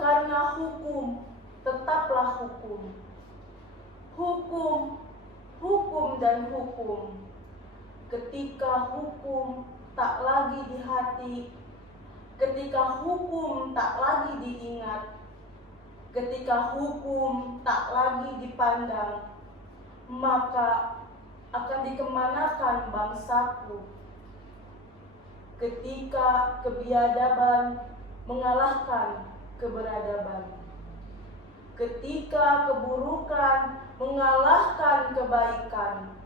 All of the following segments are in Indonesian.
Karena hukum tetaplah hukum. Hukum, hukum dan hukum. Ketika hukum tak lagi di hati, ketika hukum tak lagi diingat, ketika hukum tak lagi dipandang, maka akan dikemanakan bangsaku. Ketika kebiadaban mengalahkan keberadaban, ketika keburukan mengalahkan kebaikan,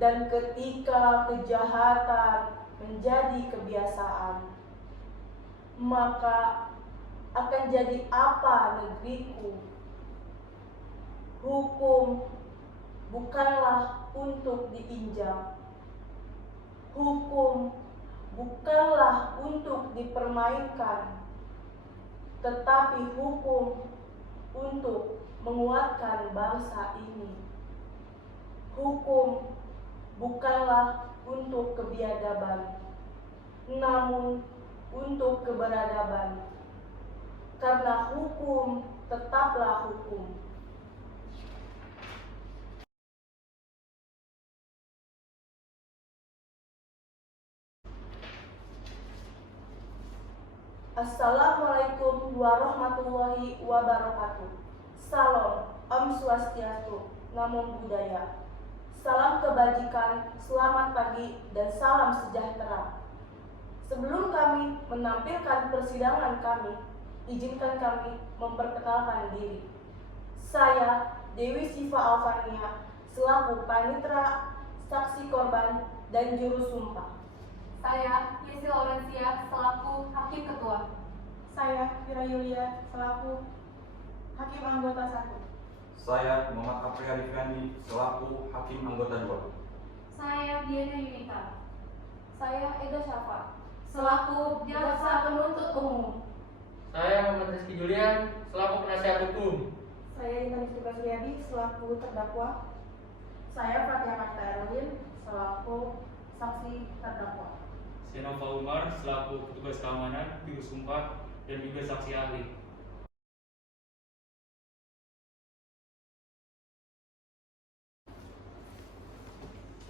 dan ketika kejahatan menjadi kebiasaan, maka akan jadi apa negeriku? Hukum bukanlah untuk diinjak. Hukum bukanlah untuk dipermainkan, tetapi hukum untuk menguatkan bangsa ini. Hukum bukanlah untuk kebiadaban, namun untuk keberadaban. Karena hukum tetaplah hukum. Assalamualaikum warahmatullahi wabarakatuh. Salam, Om Swastiastu, Namo Buddhaya. Salam kebajikan, selamat pagi, dan salam sejahtera. Sebelum kami menampilkan persidangan kami, izinkan kami memperkenalkan diri. Saya Dewi Siva Alfania, selaku panitera, saksi korban, dan juru sumpah. Saya Yesi Laurencia selaku Hakim Ketua. Saya Vira Yulia selaku Hakim Anggota 1. Saya Muhammad Afriyadi Fendi selaku Hakim Anggota 2. Saya Diana Yunita. Saya Eda Syafa selaku Jaksa Penuntut Umum. Saya Muhammad Rizky Julian selaku penasihat hukum. Saya Intan Suka Suryadi selaku terdakwa. Saya Fatia Marta Erwin selaku saksi terdakwa. Saya Nova Umar selaku petugas keamanan, juru sumpah, dan juga saksi ahli.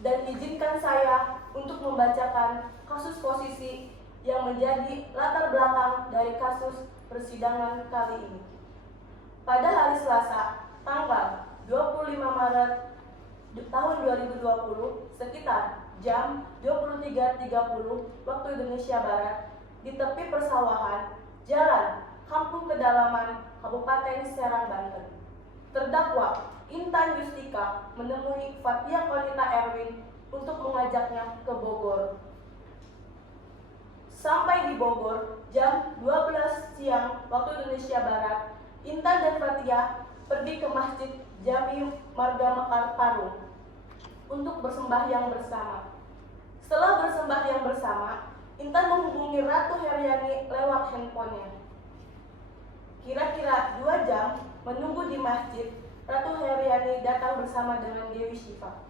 Dan izinkan saya untuk membacakan kasus posisi yang menjadi latar belakang dari kasus persidangan kali ini. Pada hari Selasa, tanggal 25 Maret tahun 2020, sekitar jam 23.30 waktu Indonesia Barat, di tepi persawahan Jalan Kampung Kedalaman, Kabupaten Serang, Banten, terdakwa Intan Yustika menemui Fatia Konita Erwin untuk mengajaknya ke Bogor. Sampai di Bogor jam 12 siang waktu Indonesia Barat, Intan dan Fatia pergi ke Masjid Jami Marga Mekar Parung untuk bersembahyang bersama. Setelah bersembahyang bersama, Intan menghubungi Ratu Heriani lewat handphonenya. Kira-kira 2 jam menunggu di masjid, Ratu Heriani datang bersama dengan Dewi Siva.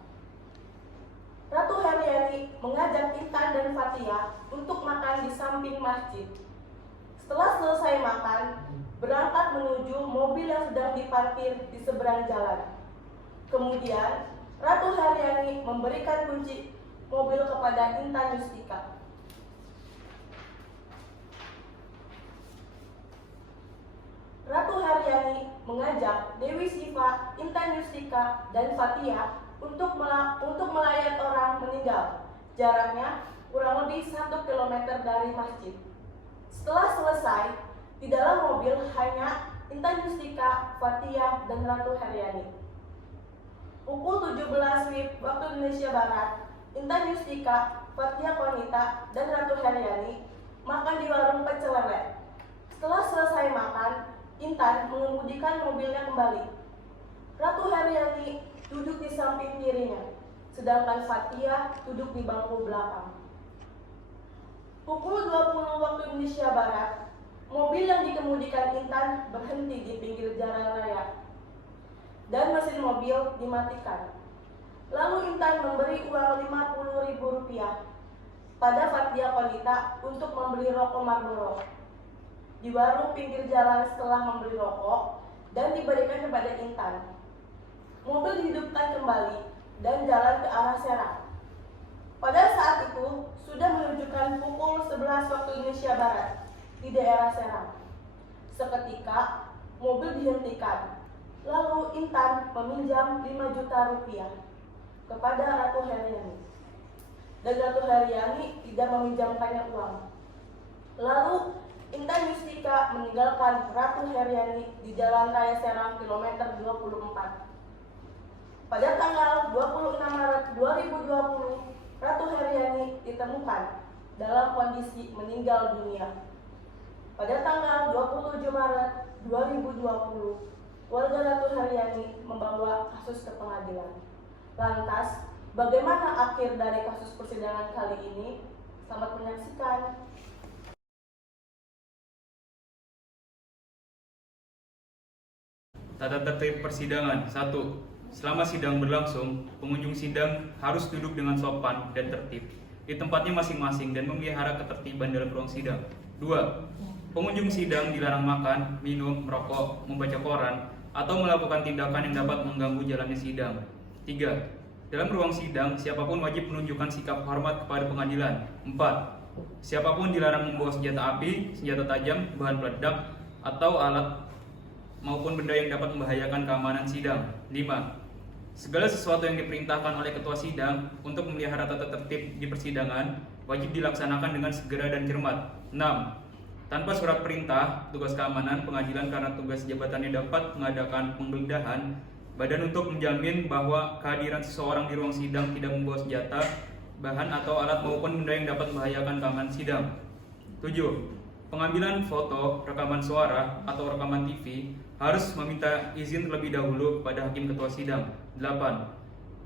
Ratu Heriani mengajak Intan dan Fatia untuk makan di samping masjid. Setelah selesai makan, berangkat menuju mobil yang sedang diparkir di seberang jalan. Kemudian, Ratu Heriani memberikan kunci mobil kepada Intan Yustika. Ratu Heriani mengajak Dewi Siva, Intan Yustika, dan Fatia untuk melayat orang meninggal. Jaraknya kurang lebih 1 km dari masjid. Setelah selesai, di dalam mobil hanya Intan Yustika, Fatia, dan Ratu Heriani. Pukul 17 WIB waktu Indonesia Barat, Intan Yustika, Fatia Konita, dan Ratu Heriani makan di warung pecel lele. Setelah selesai makan, Intan mengemudikan mobilnya kembali. Ratu Heriani duduk di samping kirinya, sedangkan Fatia duduk di bangku belakang. Pukul 20 waktu Indonesia Barat, mobil yang dikemudikan Intan berhenti di pinggir jalan raya dan mesin mobil dimatikan. Lalu Intan memberi uang Rp50.000 pada Fatia Konita untuk membeli rokok Marlboro. di warung pinggir jalan setelah membeli rokok dan diberikan kepada Intan. Mobil dihidupkan kembali dan jalan ke arah Serang. Pada saat itu sudah menunjukkan pukul 11 waktu Indonesia Barat di daerah Serang. Seketika mobil dihentikan. Lalu Intan meminjam 5 juta rupiah kepada Ratu Heriani. Dan Ratu Heriani tidak meminjamkannya uang. Lalu Intan Yustika meninggalkan Ratu Heriani di Jalan Raya Serang kilometer 24. Pada tanggal 26 Maret 2020, Ratu Heriani ditemukan dalam kondisi meninggal dunia. Pada tanggal 27 Maret 2020, warga Ratu Heriani membawa kasus ke pengadilan. Lantas, bagaimana akhir dari kasus persidangan kali ini? Selamat menyaksikan. Tata tertib persidangan. 1. Selama sidang berlangsung, pengunjung sidang harus duduk dengan sopan dan tertib di tempatnya masing-masing dan memelihara ketertiban dalam ruang sidang. 2. Pengunjung sidang dilarang makan, minum, merokok, membaca koran, atau melakukan tindakan yang dapat mengganggu jalannya sidang. 3. Dalam ruang sidang, siapapun wajib menunjukkan sikap hormat kepada pengadilan. 4. Siapapun dilarang membawa senjata api, senjata tajam, bahan peledak, atau alat maupun benda yang dapat membahayakan keamanan sidang. 5. Segala sesuatu yang diperintahkan oleh ketua sidang untuk memelihara tata tertib di persidangan wajib dilaksanakan dengan segera dan cermat. 6. Tanpa surat perintah, tugas keamanan pengadilan karena tugas jabatannya dapat mengadakan penggeledahan badan untuk menjamin bahwa kehadiran seseorang di ruang sidang tidak membawa senjata, bahan atau alat maupun benda yang dapat membahayakan keamanan sidang. 7. Pengambilan foto, rekaman suara, atau rekaman TV harus meminta izin terlebih dahulu kepada hakim ketua sidang. 8.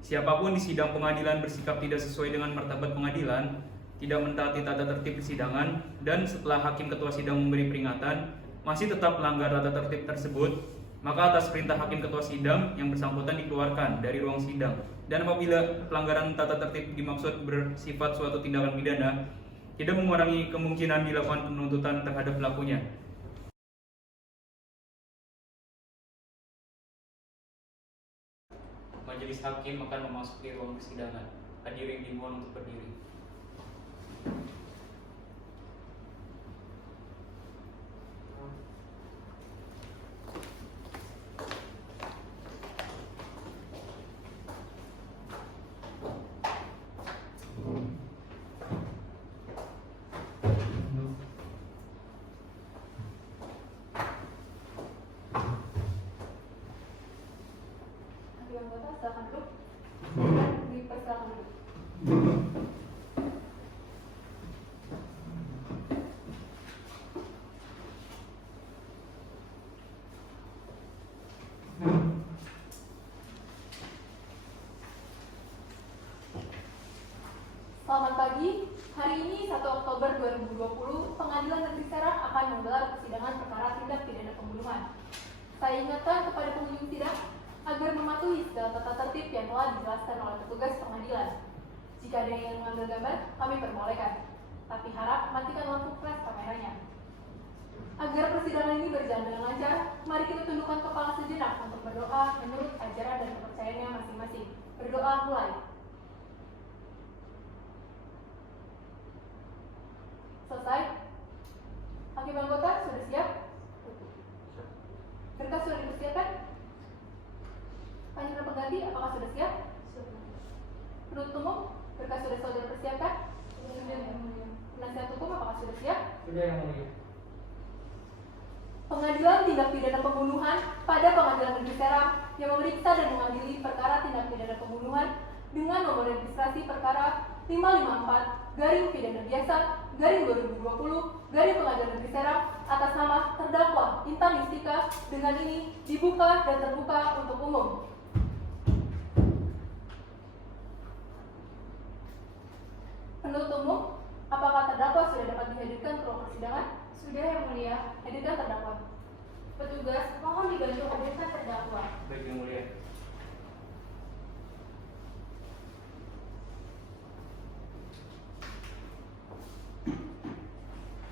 Siapapun di sidang pengadilan bersikap tidak sesuai dengan martabat pengadilan, tidak mentaati tata tertib persidangan, dan setelah hakim ketua sidang memberi peringatan, masih tetap melanggar tata tertib tersebut, maka atas perintah hakim ketua sidang yang bersangkutan dikeluarkan dari ruang sidang. Dan apabila pelanggaran tata tertib dimaksud bersifat suatu tindakan pidana, tidak mengurangi kemungkinan dilakukan penuntutan terhadap pelakunya. Majelis hakim akan memasuki ruang persidangan. Hadirin dimohon untuk berdiri. Hakim anggota silakan duduk. Dan dipersilakan duduk. Selamat pagi. Hari ini 1 Oktober 2020, Pengadilan Negeri Serang akan menggelar persidangan perkara tindak pidana pembunuhan. Saya ingatkan kepada pengunjung sidang agar mematuhi segala tata tertib yang telah dijelaskan oleh petugas pengadilan. Jika ada yang ingin mengambil gambar, kami perbolehkan. Tapi harap matikan lampu flash kameranya. Agar persidangan ini berjalan dengan lancar, mari kita tundukkan kepala sejenak untuk berdoa menurut ajaran dan kepercayaannya masing-masing. Berdoa mulai. Selesai? Hakim anggota sudah siap? Berkas sudah dipersiapkan? Panitera pengganti apakah sudah siap? Penuntut umum, berkas sudah saudara persiapkan? Sudah. Penasihat hukum apakah sudah siap? Sudah, yang mulia. Pengadilan Tindak Pidana Pembunuhan pada Pengadilan Negeri Serang yang memeriksa dan mengadili perkara tindak pidana pembunuhan dengan nomor registrasi perkara 554-pidana-biasa-2020 Pengadilan Negeri Serang atas nama terdakwa Intan Yustika dengan ini dibuka dan terbuka untuk umum. Penuntut umum, apakah terdakwa sudah dapat dihadirkan ke ruang persidangan? Sudah, yang mulia. Hadirkan terdakwa. Petugas, mohon dibantu hadirkan terdakwa. Baik, yang mulia.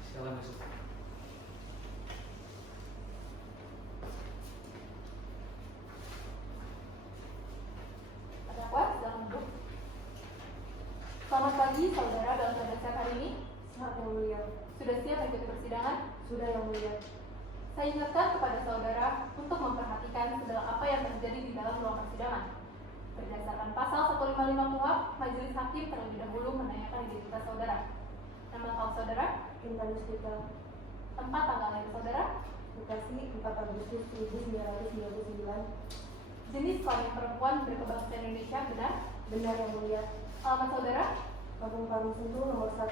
Silakan masuk. Selamat pagi, saudara dalam keadaan hari ini. Siap yang mulia. Sudah siap mengikuti persidangan? Sudah yang mulia. Saya ingatkan kepada saudara untuk memperhatikan segala apa yang terjadi di dalam ruang persidangan. Berdasarkan pasal 155 KUHP, majelis hakim terlebih dahulu menanyakan identitas saudara. Nama lengkap saudara, Intan Yustika, tempat tanggal lahir saudara, Bekasi 4 Agustus 1999. jenis kelamin perempuan berkebangsaan Indonesia, benar? Benar yang mulia. Alamat saudara, Kampung Parung Sentul nomor 1,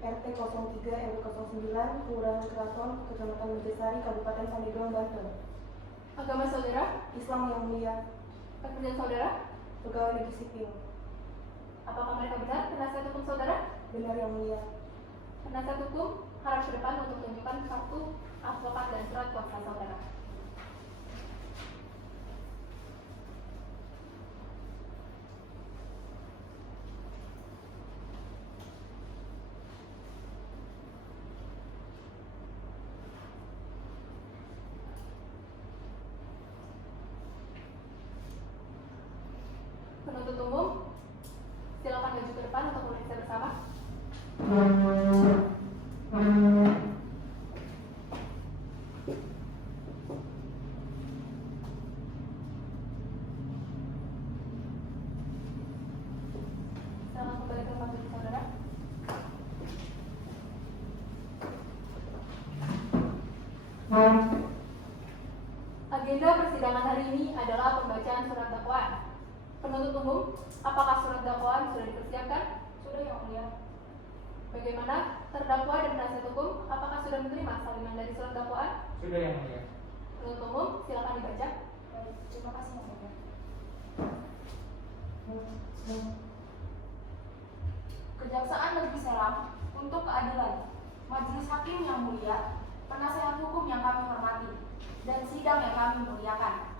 RT 03 RW 09, Kelurahan Keraton, Kecamatan Mojosari, Kabupaten Pandeglang, Banten. agama saudara, Islam yang mulia. pekerjaan saudara, Pegawai negeri sipil. apakah mereka benar? Penasihat hukum saudara, Benar yang mulia. penasihat hukum harap ke depan untuk menunjukkan kartu advokat dan surat kuasa saudara. Penuntut umum, silakan maju ke depan untuk memeriksa bersama. Silakan kembali ke tempat duduk saudara. Agenda persidangan hari ini adalah pembacaan surat dakwaan. Penuntut umum, apakah surat dakwaan sudah dipersiapkan? Sudah yang mulia. Bagaimana terdakwa dan penasihat hukum, apakah sudah menerima salinan dari surat dakwaan? Sudah yang mulia. Penuntut umum, silakan dibaca. Baik, terima kasih yang mulia. Kejaksaan Negeri Serang untuk keadilan, Majelis Hakim yang mulia, penasihat hukum yang kami hormati, dan sidang yang kami muliakan.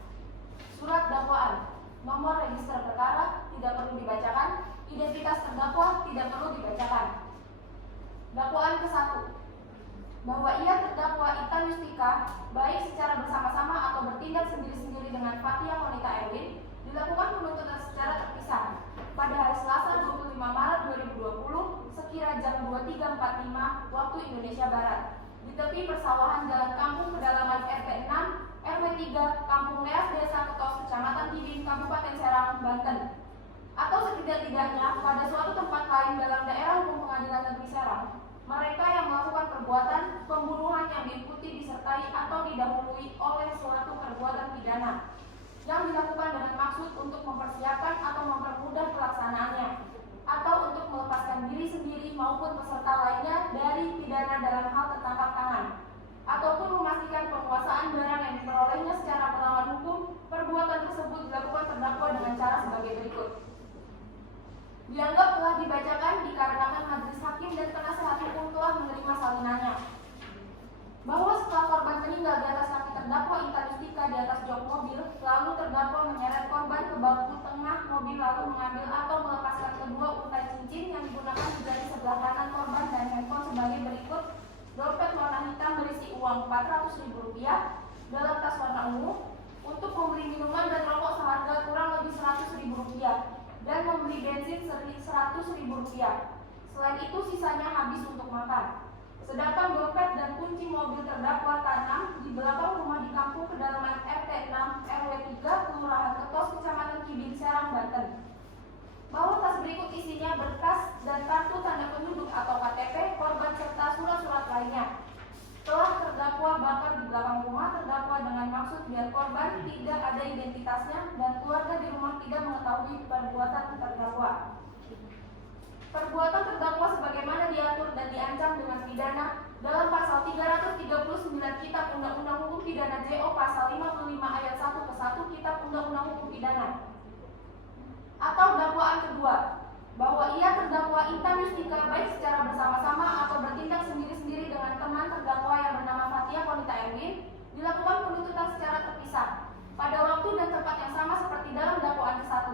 Surat dakwaan, nomor register perkara tidak perlu dibacakan, identitas terdakwa tidak perlu dibacakan. Dakwaan ke-1, bahwa ia terdakwa Intan Yustika baik secara bersama-sama atau bertindak sendiri-sendiri dengan Fathia Konita Erwin dilakukan penuntutan secara terpisah pada hari Selasa 25 Maret 2020 sekira jam 23.45 waktu Indonesia Barat di tepi persawahan Jalan Kampung Pedalaman RT 6 RW 3 Kampung Leas Desa Ketos Kecamatan Kidin Kabupaten Serang Banten, atau setidak-tidaknya pada suatu tempat lain dalam daerah hukum Pengadilan Negeri Serang. Mereka yang melakukan perbuatan pembunuhan yang diikuti, disertai atau didahului oleh suatu perbuatan pidana yang dilakukan dengan maksud untuk mempersiapkan atau mempermudah pelaksanaannya, atau untuk melepaskan diri sendiri maupun peserta lainnya dari pidana dalam hal tertangkap tangan, ataupun memastikan penguasaan barang yang diperolehnya secara melawan hukum. Perbuatan tersebut dilakukan terdakwa dengan cara sebagai berikut. Dianggap telah dibacakan dikarenakan majelis hakim dan penasihat hukum telah menerima salinannya. Bahwa setelah korban meninggal di atas kaki terdakwa Intan Yustika di atas jok mobil, lalu terdakwa menyeret korban ke bangku tengah mobil lalu mengambil atau melepaskan kedua untai cincin yang digunakan di jari sebelah kanan korban dan handphone sebagai berikut: dompet warna hitam berisi uang Rp400.000 dalam tas warna ungu untuk membeli minuman dan rokok seharga kurang lebih Rp100.000 dan membeli bensin Rp100.000. Selain itu sisanya habis untuk makan. Sedangkan dompet dan kunci mobil terdakwa tanam di belakang rumah di kampung Pedalaman RT 6 RW 3 Kelurahan Ketos Kecamatan Kidin Serang Banten. Bahwa tas berikut isinya berkas dan kartu tanda penduduk atau KTP korban serta surat-surat lainnya telah terdakwa bakar di belakang rumah terdakwa dengan maksud biar korban tidak ada identitasnya dan keluarga di rumah tidak mengetahui perbuatan terdakwa. Perbuatan terdakwa sebagaimana diatur dan diancam dengan pidana dalam pasal 339 Kitab Undang-Undang Hukum Pidana JO pasal 55 ayat 1 ke 1 Kitab Undang-Undang Hukum Pidana. Atau dakwaan kedua, bahwa ia terdakwa Intan Yustika baik secara bersama-sama atau bertindak sendiri-sendiri dengan teman terdakwa yang bernama Fathia Konita Erwin dilakukan penuntutan secara terpisah pada waktu dan tempat yang sama seperti dalam dakwaan ke-1.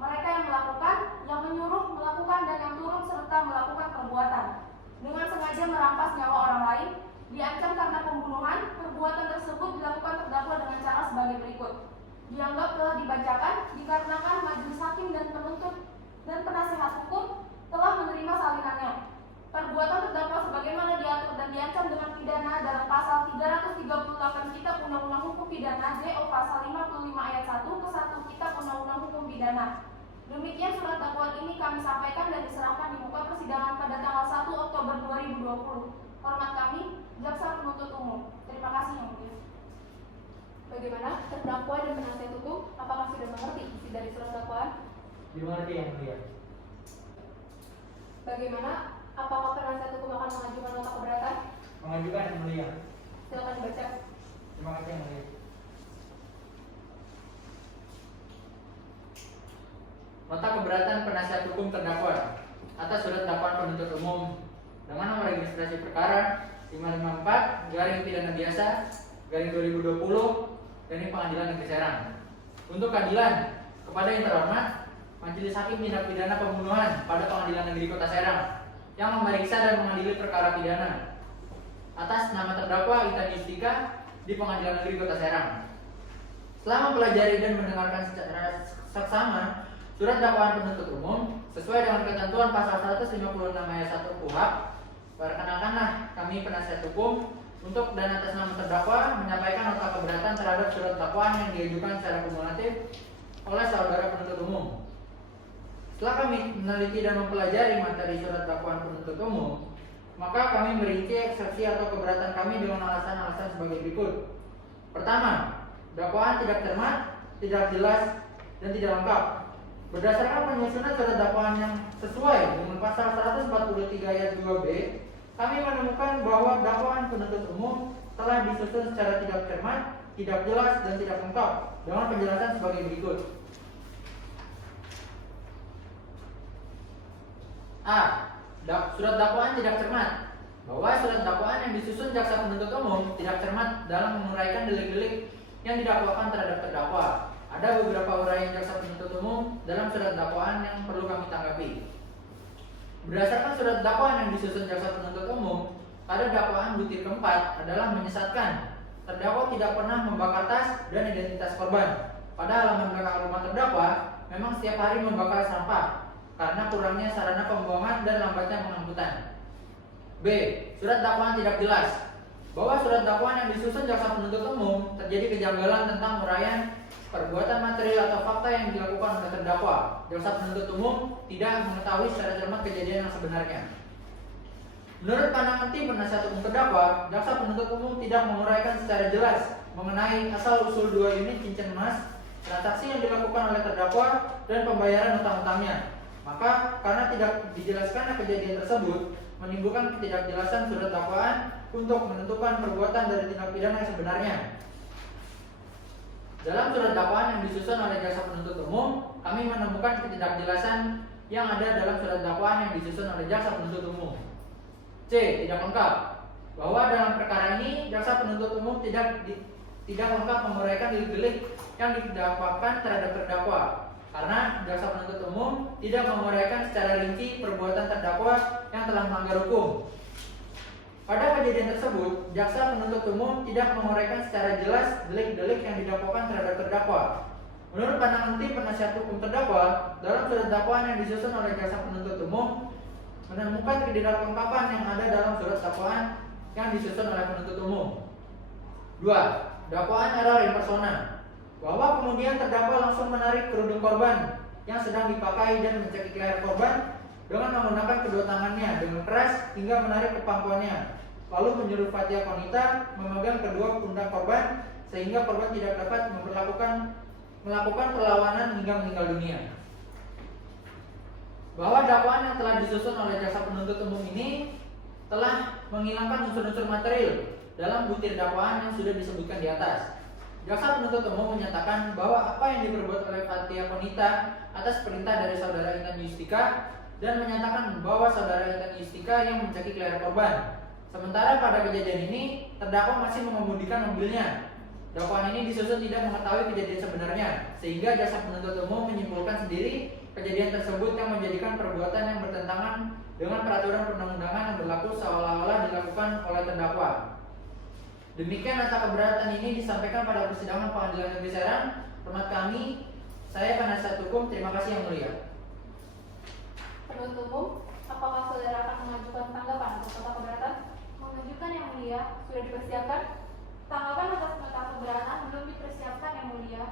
Mereka yang melakukan, yang menyuruh melakukan, dan yang turut serta melakukan perbuatan dengan sengaja merampas nyawa orang lain diancam karena pembunuhan. Perbuatan tersebut dilakukan terdakwa dengan cara sebagai berikut. Dianggap telah dibacakan dikarenakan majelis hakim dan penuntut dan penasihat hukum Hormat kami, Jaksa Penuntut Umum. Terima kasih Yang Mulia. Bagaimana terdakwa dan penasihat hukum, apakah sudah mengerti isi dari surat dakwaan? Dimengerti Yang Mulia. Bagaimana apakah penasihat hukum akan mengajukan nota keberatan? Mengajukan Yang Mulia. Silakan dibaca. Terima kasih Yang Mulia. Nota keberatan penasihat hukum terdakwa atas surat dakwaan penuntut umum dengan nomor registrasi perkara 554-pidana-biasa-2020 dari Pengadilan Negeri Serang. Untuk keadilan kepada yang terhormat Majelis Hakim Tindak Pidana Pembunuhan pada Pengadilan Negeri Kota Serang yang memeriksa dan mengadili perkara pidana atas nama terdakwa Intan Yustika di Pengadilan Negeri Kota Serang. Setelah mempelajari dan mendengarkan secara seksama surat dakwaan penuntut umum sesuai dengan ketentuan pasal 156 ayat 1 KUHP, perkenalkanlah kami penasihat hukum untuk dan atas nama terdakwa menyampaikan nota keberatan terhadap surat dakwaan yang diajukan secara kumulatif oleh saudara penuntut umum. Setelah kami meneliti dan mempelajari materi surat dakwaan penuntut umum, maka kami merinci eksepsi atau keberatan kami dengan alasan-alasan sebagai berikut. Pertama, dakwaan tidak cermat, tidak jelas, dan tidak lengkap. Berdasarkan penyusunan surat dakwaan yang sesuai dengan pasal 143 ayat 2B, kami menemukan bahwa dakwaan penuntut umum telah disusun secara tidak cermat, tidak jelas, dan tidak lengkap dengan penjelasan sebagai berikut. A. Surat dakwaan tidak cermat. Bahwa surat dakwaan yang disusun jaksa penuntut umum tidak cermat dalam menguraikan delik-delik yang didakwakan terhadap terdakwa. Ada beberapa uraian jaksa penuntut umum dalam surat dakwaan yang perlu kami tanggapi. Berdasarkan surat dakwaan yang disusun jaksa penuntut umum, pada dakwaan butir keempat adalah menyesatkan. Terdakwa tidak pernah membakar tas dan identitas korban. Pada halaman belakang rumah terdakwa memang setiap hari membakar sampah karena kurangnya sarana pembuangan dan lambatnya pengangkutan. B. Surat dakwaan tidak jelas. Bahwa surat dakwaan yang disusun jaksa penuntut umum terjadi kejanggalan tentang uraian perbuatan material atau fakta yang dilakukan oleh terdakwa. Jaksa penuntut umum tidak mengetahui secara cermat kejadian yang sebenarnya. Menurut pandangan tim penasihat hukum terdakwa, jaksa penuntut umum tidak menguraikan secara jelas mengenai asal-usul 2 unit cincin emas, transaksi yang dilakukan oleh terdakwa, dan pembayaran utang-utangnya. Maka karena tidak dijelaskan kejadian tersebut, menimbulkan ketidakjelasan surat dakwaan untuk menentukan perbuatan dari tindak pidana yang sebenarnya. Dalam surat dakwaan yang disusun oleh jaksa penuntut umum, kami menemukan ketidakjelasan yang ada dalam surat dakwaan yang disusun oleh jaksa penuntut umum. C. Tidak lengkap. Bahwa dalam perkara ini jaksa penuntut umum tidak lengkap menguraikan delik-delik yang didakwakan terhadap terdakwa, karena jaksa penuntut umum tidak menguraikan secara rinci perbuatan terdakwa yang telah melanggar hukum. Pada kejadian tersebut, jaksa penuntut umum tidak menguraikan secara jelas delik-delik yang didakwakan terhadap terdakwa. Menurut pandangan tim penasihat hukum terdakwa, dalam surat dakwaan yang disusun oleh jaksa penuntut umum menemukan ketidaklengkapan yang ada dalam surat dakwaan yang disusun oleh penuntut umum. 2. Dakwaan error in persona. Bahwa kemudian terdakwa langsung menarik kerudung korban yang sedang dipakai dan mencekik leher korban dengan menggunakan kedua tangannya dengan keras hingga menarik ke pangkuannya, lalu menyuruh Fatia Konita memegang kedua pundak korban sehingga korban tidak dapat melakukan perlawanan hingga meninggal dunia. Bahwa dakwaan yang telah disusun oleh jaksa penuntut umum ini telah menghilangkan unsur-unsur material dalam butir dakwaan yang sudah disebutkan di atas. Jaksa penuntut umum menyatakan bahwa apa yang diperbuat oleh Fatia Konita atas perintah dari saudara Intan Yustika dan menyatakan bahwa saudara Intan Yustika yang mencekik leher korban. Sementara pada kejadian ini terdakwa masih mengemudikan mobilnya. Dakwaan ini disusun tidak mengetahui kejadian sebenarnya, sehingga jaksa penuntut umum menyimpulkan sendiri kejadian tersebut yang menjadikan perbuatan yang bertentangan dengan peraturan perundang-undangan yang berlaku seolah-olah dilakukan oleh terdakwa. Demikian nota keberatan ini disampaikan pada persidangan Pengadilan Negeri Serang. Hormat kami, saya penasihat hukum. Terima kasih Yang Mulia. Penuntut umum, apakah saudara akan mengajukan tanggapan atas nota keberatan? Mengajukan Yang Mulia. Sudah dipersiapkan? Tanggapan atas nota keberatan belum dipersiapkan Yang Mulia.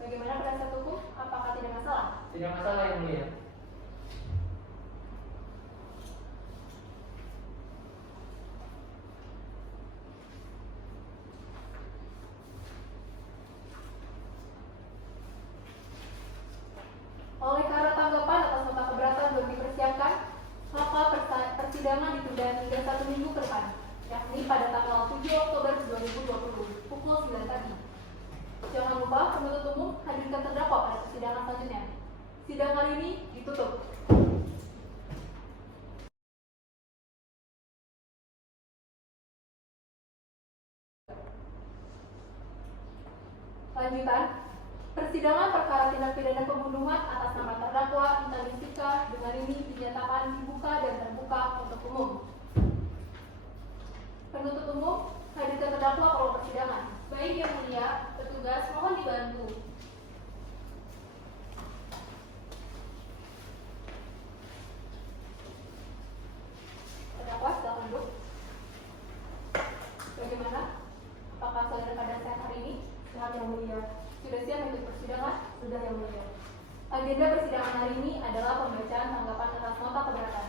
Bagaimana penasihat hukum? Apakah tidak masalah? Tidak masalah Yang Mulia. persidangan ditunda hingga 1 minggu ke depan, yakni pada tanggal 7 Oktober 2020 pukul 9 pagi. Jangan lupa penuntut umum hadirkan terdakwa pada persidangan selanjutnya. Sidang kali ini ditutup. Lanjutan, persidangan perkara tindak pidana pembunuhan atas nama terdakwa Intan Yustika dengan ini dinyatakan dibuka dan terbuka untuk umum. Penuntut umum hadirkan terdakwa ke ruang persidangan. Baik Yang Mulia, petugas mohon dibantu. Terdakwa silakan duduk. Bagaimana? Apakah saudara keadaan sehat hari ini? Sehat Yang Mulia. Sudah siap untuk persidangan? Sudah Yang Mulia. Agenda persidangan hari ini adalah pembacaan tanggapan atas nota keberatan.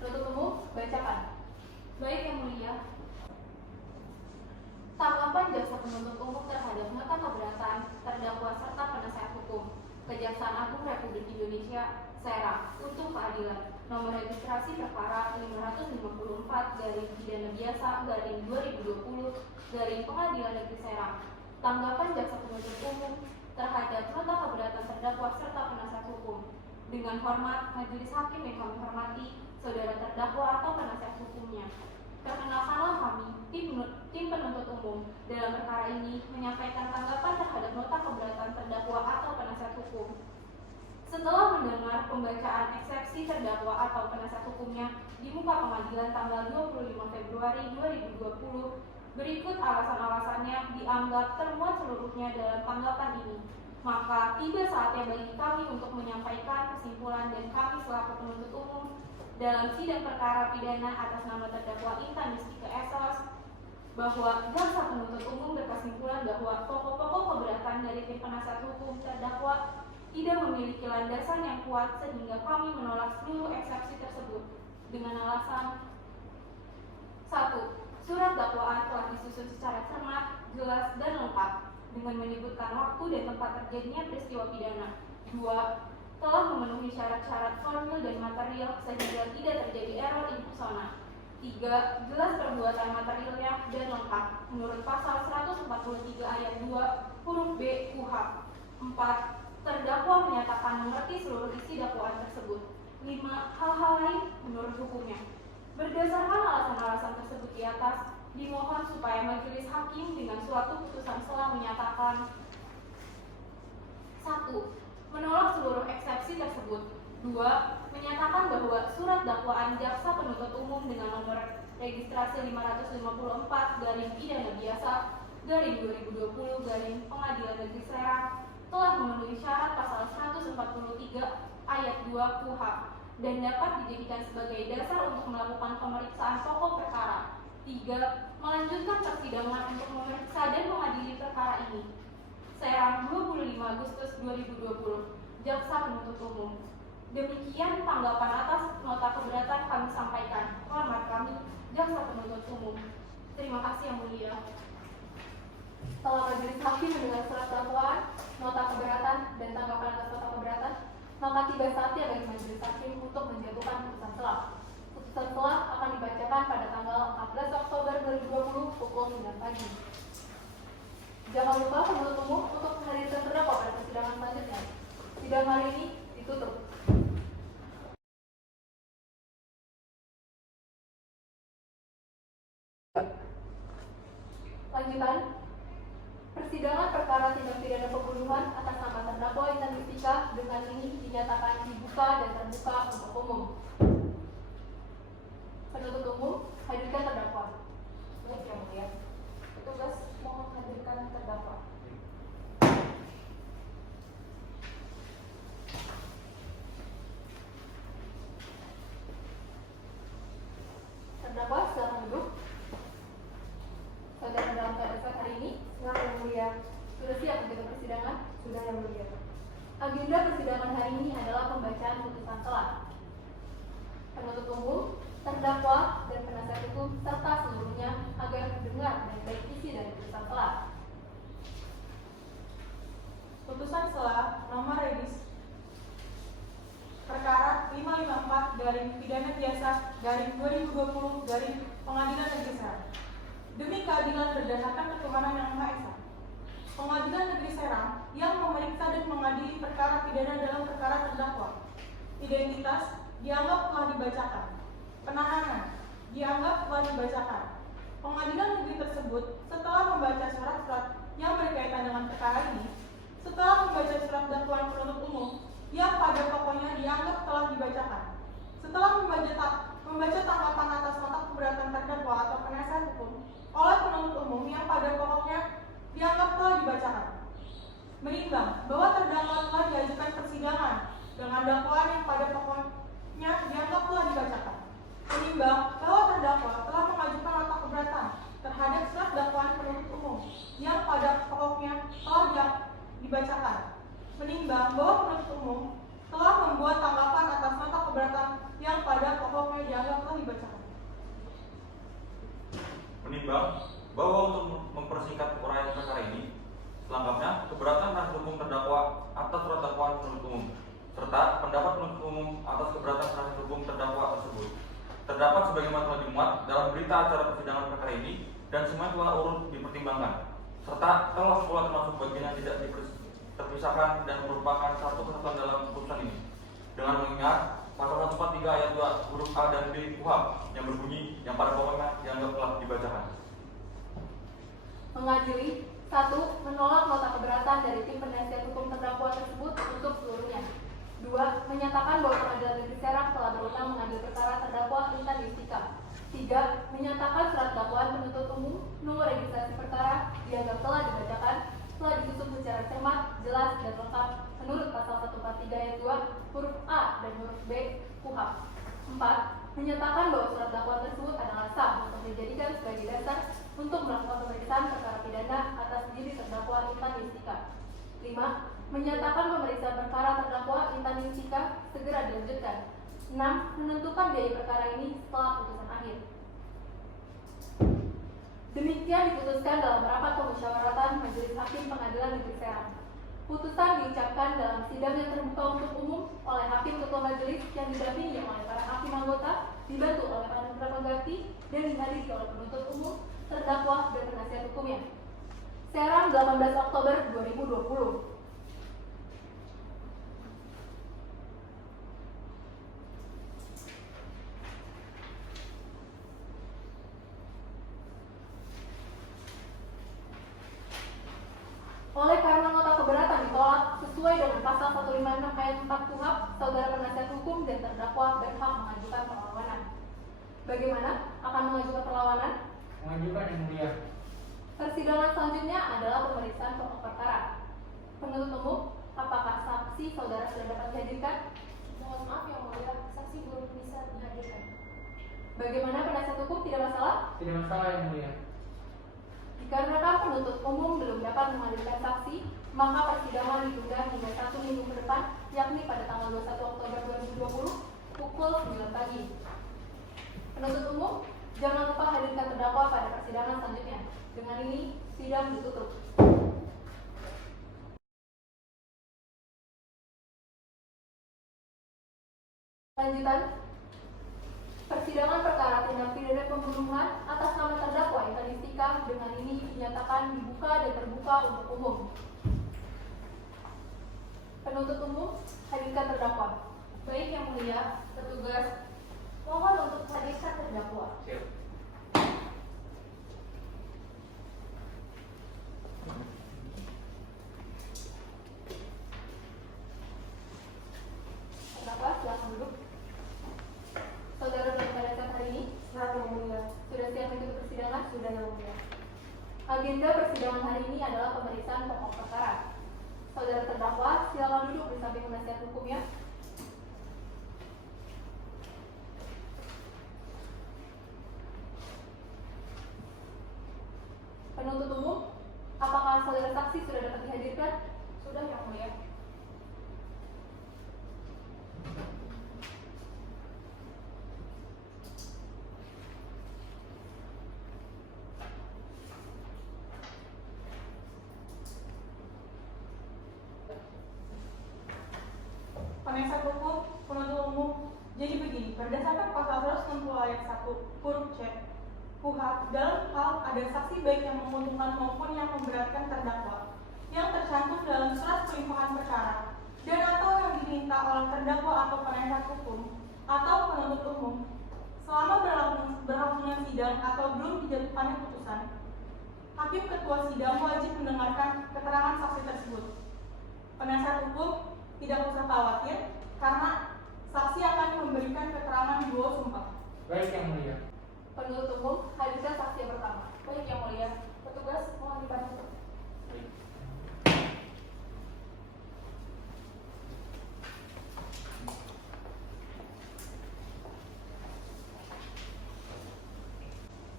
Penuntut umum, bacakan. Baik Yang Mulia. Tanggapan jaksa penuntut umum terhadap nota keberatan terdakwa serta penasihat hukum Kejaksaan Agung Republik Indonesia Serang untuk keadilan nomor registrasi perkara 554/pidana biasa/2020 Pengadilan Negeri Serang. Tanggapan jaksa penuntut umum terhadap nota keberatan terdakwa serta penasihat hukum. Dengan hormat, majelis hakim yang kami hormati, saudara terdakwa atau penasihat hukumnya. Perkenalkanlah kami, tim penuntut umum dalam perkara ini menyampaikan tanggapan terhadap nota keberatan terdakwa atau penasihat hukum. Setelah mendengar pembacaan eksepsi terdakwa atau penasihat hukumnya di muka pengadilan tanggal 25 Februari 2020, berikut alasan-alasannya dianggap termuat seluruhnya dalam tanggapan ini. Maka tiba saatnya bagi kami untuk menyampaikan kesimpulan dan kami selaku penuntut umum dalam sidang perkara pidana atas nama terdakwa Intan Yustika S.Sos bahwa jaksa penuntut umum berkesimpulan bahwa pokok-pokok keberatan dari tim penasihat hukum terdakwa tidak memiliki landasan yang kuat sehingga kami menolak seluruh eksepsi tersebut dengan alasan 1. Surat dakwaan telah disusun secara cermat, jelas, dan lengkap dengan menyebutkan waktu dan tempat terjadinya peristiwa pidana. 2. Telah memenuhi syarat-syarat formil dan material sehingga tidak terjadi error in persona. 3. Jelas perbuatan materialnya dan lengkap menurut pasal 143 ayat 2 huruf B KUHP. 4. Terdakwa menyatakan mengerti seluruh isi dakwaan tersebut. 5. Hal-hal lain menurut hukumnya. Berdasarkan alasan-alasan tersebut di atas, dimohon supaya majelis hakim dengan suatu putusan selah menyatakan 1. Menolak seluruh eksepsi tersebut. 2. Menyatakan bahwa surat dakwaan jaksa penuntut umum dengan nomor registrasi 554/pidana biasa/2020 Pengadilan Negeri Serang telah memenuhi syarat pasal 143 ayat 2 KUHP dan dapat dijadikan sebagai dasar untuk melakukan pemeriksaan pokok perkara. 3. Melanjutkan persidangan untuk memeriksa dan mengadili perkara ini. Serang 25 Agustus 2020. Jaksa penuntut umum. Demikian tanggapan atas nota keberatan kami sampaikan. Hormat kami, jaksa penuntut umum. Terima kasih Yang Mulia. Setelah majelis hakim mendengar surat dakwaan, nota keberatan, dan tanggapan atas nota keberatan, maka tiba saatnya bagi majelis hakim untuk menjatuhkan putusan selah. Putusan selah akan dibacakan pada tanggal 14 Oktober 2020 pukul 9 pagi. Jangan lupa penuntut umum untuk menghadirkan terdakwa pada persidangan selanjutnya. Sidang hari ini ditutup. Lanjutan, persidangan perkara tindak pidana pembunuhan atas nama terdakwa Intan Yustika dengan ini dinyatakan dibuka dan terbuka untuk umum. Penuntut umum, hadirkan terdakwa. Baik Yang Mulia. Petugas mohon hadirkan terdakwa. Terdakwa, silakan duduk. Saudara dalam keadaan sehat hari ini? Sehat Yang Mulia. Sudah siap untuk persidangan? Sudah Yang Mulia. Agenda persidangan hari ini adalah pembacaan putusan selah. pidana biasa garing 2020 garing Pengadilan Negeri Serang. Demi keadilan berdasarkan ketuhanan yang Maha Esa, Pengadilan Negeri Serang yang memeriksa dan mengadili perkara pidana dalam perkara terdakwa. Identitas dianggap telah dibacakan. Penahanan dianggap telah dibacakan. Pengadilan negeri tersebut setelah membaca surat-surat yang berkaitan dengan perkara ini, setelah membaca surat dakwaan penuntut umum yang pada pokoknya dianggap telah dibacakan, setelah membaca tanggapan atas nota keberatan terdakwa atau penasihat hukum oleh penuntut umum yang pada pokoknya dianggap telah dibacakan, menimbang bahwa terdakwa telah diajukan persidangan dengan dakwaan yang pada pokoknya dianggap telah dibacakan, menimbang bahwa terdakwa telah mengajukan nota keberatan terhadap surat dakwaan penuntut umum yang pada pokoknya telah dibacakan, menimbang bahwa penuntut umum telah membuat tanggapan atas nota keberatan yang pada pokoknya dianggap telah dibacakan. Menimbang bahwa untuk mempersingkat uraian perkara ini, selengkapnya keberatan penasihat hukum terdakwa atas surat dakwaan penuntut umum serta pendapat penuntut umum atas keberatan penasihat hukum terdakwa tersebut terdapat sebagaimana telah dimuat dalam berita acara persidangan perkara ini dan semuanya telah urut dipertimbangkan serta telah sekolah termasuk bagian yang tidak terpisahkan dan merupakan satu kesatuan dalam putusan ini dengan mengingat pasal 143 ayat 2 huruf A dan B KUHP yang berbunyi yang pada pokoknya dianggap telah dibacakan. Mengadili 1. Menolak nota keberatan dari tim penasihat hukum terdakwa tersebut untuk seluruhnya. 2. Menyatakan bahwa Pengadilan Negeri Serang telah berwenang mengambil perkara terdakwa Intan Yustika. 3. Menyatakan surat dakwaan penuntut umum nomor registrasi perkara dianggap telah dibacakan, telah disusun secara cermat, jelas, dan lengkap menurut pasal 143 ayat 2 huruf A dan huruf B KUHP. 4. Menyatakan bahwa surat dakwaan tersebut adalah sah untuk dijadikan sebagai dasar untuk melakukan pemeriksaan perkara pidana atas diri terdakwa Intan Yustika. 5. Menyatakan pemeriksaan perkara terdakwa Intan Yustika segera dilanjutkan. 6. Menentukan biaya perkara ini setelah putusan akhir. Demikian diputuskan dalam rapat pemusyawaratan Majelis Hakim Pengadilan Negeri Serang. Putusan diucapkan dalam sidang yang terbuka untuk umum oleh Hakim Ketua Majelis yang didampingi oleh para hakim anggota, dibantu oleh para pengganti dan dihadiri oleh penuntut umum, terdakwa dan penasihat hukumnya. Serang 18 Oktober 2020. Oleh karena nota keberatan ditolak sesuai dengan pasal 156 ayat 4 KUHP, saudara penasihat hukum dan terdakwa berhak mengajukan perlawanan. Bagaimana akan mengajukan perlawanan? Mengajukan yang mulia. Persidangan selanjutnya adalah pemeriksaan pokok perkara. Penuntut umum, apakah saksi saudara sudah dapat dihadirkan? Mohon maaf yang mulia, saksi belum bisa dihadirkan. Bagaimana penasihat hukum, tidak masalah? Tidak masalah yang mulia. Dikarenakan penuntut umum belum dapat menghadirkan saksi, maka persidangan ditunda hingga 1 minggu ke depan, yakni pada tanggal 21 Oktober 2020 pukul 9 pagi. Penuntut umum, jangan lupa hadirkan terdakwa pada persidangan selanjutnya. Dengan ini, sidang ditutup. Lanjutan, persidangan perkara tindak pidana pembunuhan atas nama terdakwa Intan Yustika dengan ini dinyatakan dibuka dan terbuka untuk umum. Penuntut umum, hadirkan terdakwa. Baik yang mulia, petugas mohon untuk hadirkan terdakwa. Siap. Terdakwa, silakan duduk. Saudara dalam pada saat hari ini Siap yang mulia. sudah siap mengikuti persidangan? Sudah yang mulia. Agenda persidangan hari ini adalah pemeriksaan pokok perkara. Saudara terdakwa, silakan duduk di samping penasihat hukumnya. Penuntut umum, apakah saudara saksi sudah dapat dihadirkan? Sudah yang mulia. Penasihat hukum, penuntut umum. Jadi begini, berdasarkan pasal 160 ayat 1 huruf C KUHP dalam hal ada saksi baik yang menguntungkan maupun yang memberatkan terdakwa yang tercantum dalam surat pelimpahan perkara dan atau yang diminta oleh terdakwa atau penasihat hukum atau penuntut umum selama berlangsungnya sidang atau belum dijatuhkannya putusan. Hakim ketua sidang wajib mendengarkan keterangan saksi tersebut. Penasihat hukum tidak usah khawatir karena saksi akan memberikan keterangan di bawah sumpah. Baik yang mulia. Penuntut umum, hadirkan saksi yang pertama. Baik yang mulia, petugas mohon dibantu.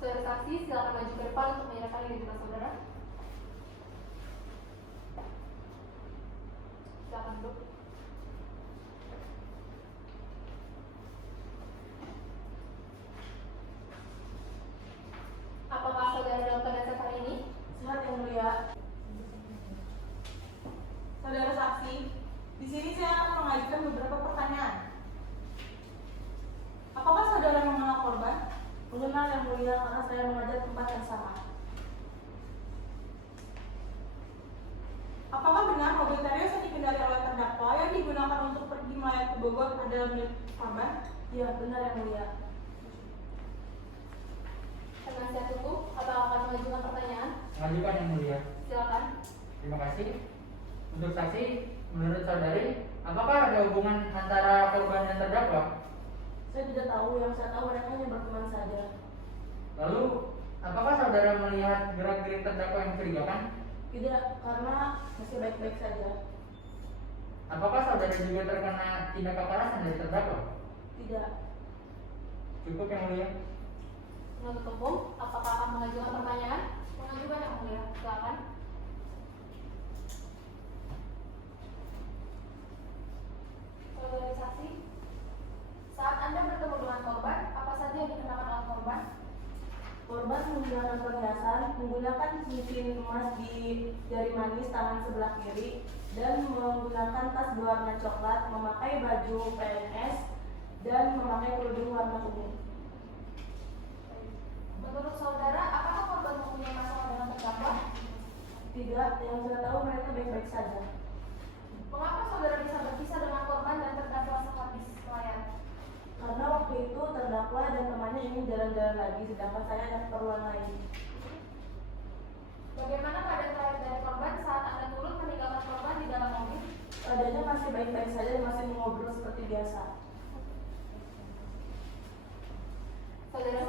Saudara saksi, silakan maju ke depan untuk menyerahkan identitas saudara. Silakan duduk. Apakah saudara dalam keadaan sehat hari ini? Sehat yang mulia. Saudara saksi, di sini saya akan mengajukan beberapa pertanyaan. Apakah saudara mengenal korban? Mengenal yang mulia karena saya mengajar tempat yang sama. Apakah benar mobil Terios yang dikendari oleh terdakwa yang digunakan untuk pergi melayat ke Bogor adalah milik korban? Iya, benar yang mulia. Penasihat hukum, apakah akan mengajukan pertanyaan? Mengajukan yang mulia. Silakan. Terima kasih. Untuk saksi, menurut saudari, apakah ada hubungan antara korban dan terdakwa? Saya tidak tahu, yang saya tahu mereka hanya berteman saja. Lalu, apakah saudara melihat gerak-gerik terdakwa yang mencurigakan? Tidak, karena masih baik-baik saja. Apakah saudara juga terkena tindak kekerasan dari terdakwa? Tidak. Cukup yang mulia. Penuntut umum, apakah akan mengajukan pertanyaan? Mengajukan yang mulia, silakan. Saudara saksi, saat Anda bertemu dengan korban, apa saja yang dikenakan oleh korban? Korban menggunakan perhiasan, menggunakan cincin emas di jari manis tangan sebelah kiri, dan menggunakan tas berwarna coklat, memakai baju PNS, dan memakai kerudung warna kuning. Menurut saudara, apakah korban mempunyai masalah dengan terdakwa? Tidak, yang saya tahu mereka baik-baik saja. Mengapa saudara bisa berpisah dengan korban dan terdakwa sehabis melayat? Karena waktu itu terdakwa dan temannya ingin jalan-jalan lagi, sedangkan saya ada keperluan lain. Bagaimana keadaan terakhir dari korban saat Anda turun meninggalkan korban di dalam mobil? Keadaannya masih baik-baik saja dan masih mengobrol seperti biasa. Saudara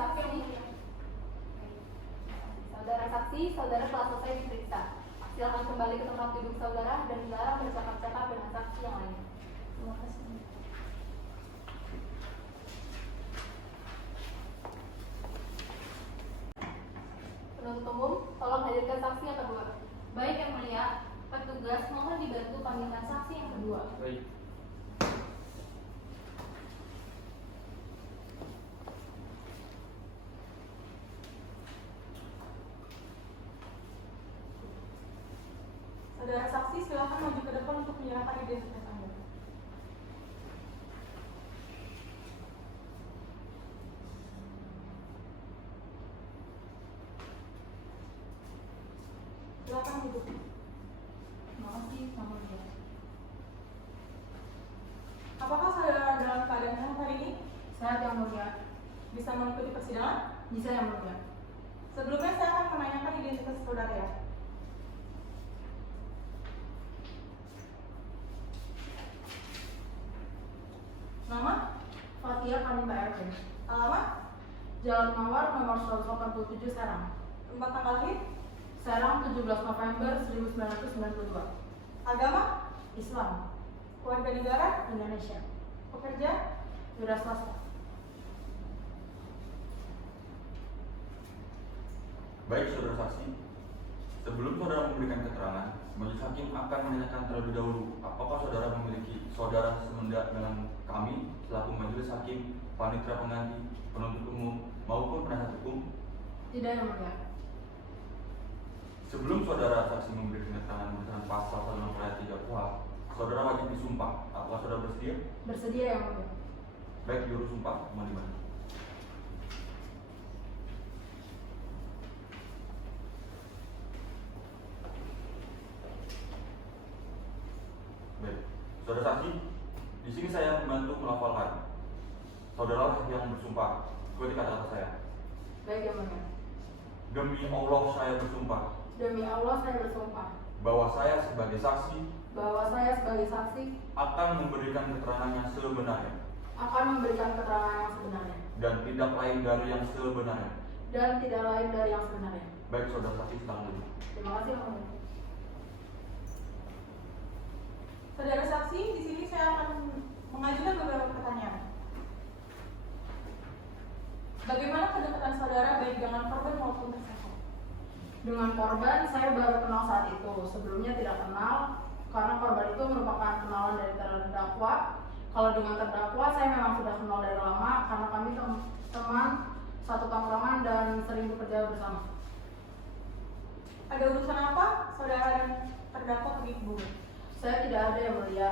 saksi, saudara telah selesai diperiksa. Silakan kembali ke tempat duduk saudara dan dilarang bercakap-cakap dengan saksi yang lain. Terima kasih. Penuntut umum, tolong hadirkan saksi yang kedua. Baik yang mulia, petugas mohon dibantu panggilkan saksi yang kedua. Baik. Saudara saksi, silakan maju ke depan untuk menyerahkan identitas Anda. Silakan duduk. Terima kasih, Yang Mulia. Apakah saudara dalam keadaan sehat hari ini? Sehat Yang Mulia. Bisa mengikuti persidangan? Bisa Yang Mulia. Sebelumnya saya akan menanyakan identitas saudara ya. Nama? Fatia Kanimba Erwin. Alamat? Jalan Mawar nomor 187 Serang. Tempat tanggal lahir? Serang 17 November 1992. Agama? Islam. Keluarga negara? Indonesia. Pekerja? Wira swasta. Baik saudara saksi, sebelum saudara memberikan keterangan, majelis hakim akan menanyakan terlebih dahulu apakah saudara memiliki saudara semendak dengan kami selaku majelis hakim, panitera pengganti, penuntut umum maupun penasihat hukum. Tidak Yang Mulia. Sebelum saudara saksi memberikan keterangan berdasarkan pasal 160 ayat 3 KUHP, saudara wajib disumpah. Apakah saudara bersedia? Bersedia Yang Mulia. Baik, juru sumpah, kembali mana? Baik, saudara saksi, di sini saya membantu melafalkan. Saudara yang bersumpah, ikuti kata-kata saya. Baik yang mulia. Demi Allah saya bersumpah Demi Allah saya bersumpah bahwa saya sebagai saksi bahwa saya sebagai saksi akan memberikan keterangan yang sebenarnya akan memberikan keterangan yang sebenarnya dan tidak lain dari yang sebenarnya. dan tidak lain dari yang sebenarnya. Baik, saudara saksi, silakan dulu. Terima kasih yang mulia. Saudara saksi, di sini saya akan mengajukan beberapa pertanyaan. Bagaimana kedekatan saudara baik dengan korban maupun tersangka? Dengan korban saya baru kenal saat itu. Sebelumnya tidak kenal karena korban itu merupakan kenalan dari terdakwa. Kalau dengan terdakwa saya memang sudah kenal dari lama karena kami teman satu tongkrongan dan sering bekerja bersama. Ada urusan apa saudara dan terdakwa pergi ke Bogor? Saya tidak ada yang mulia.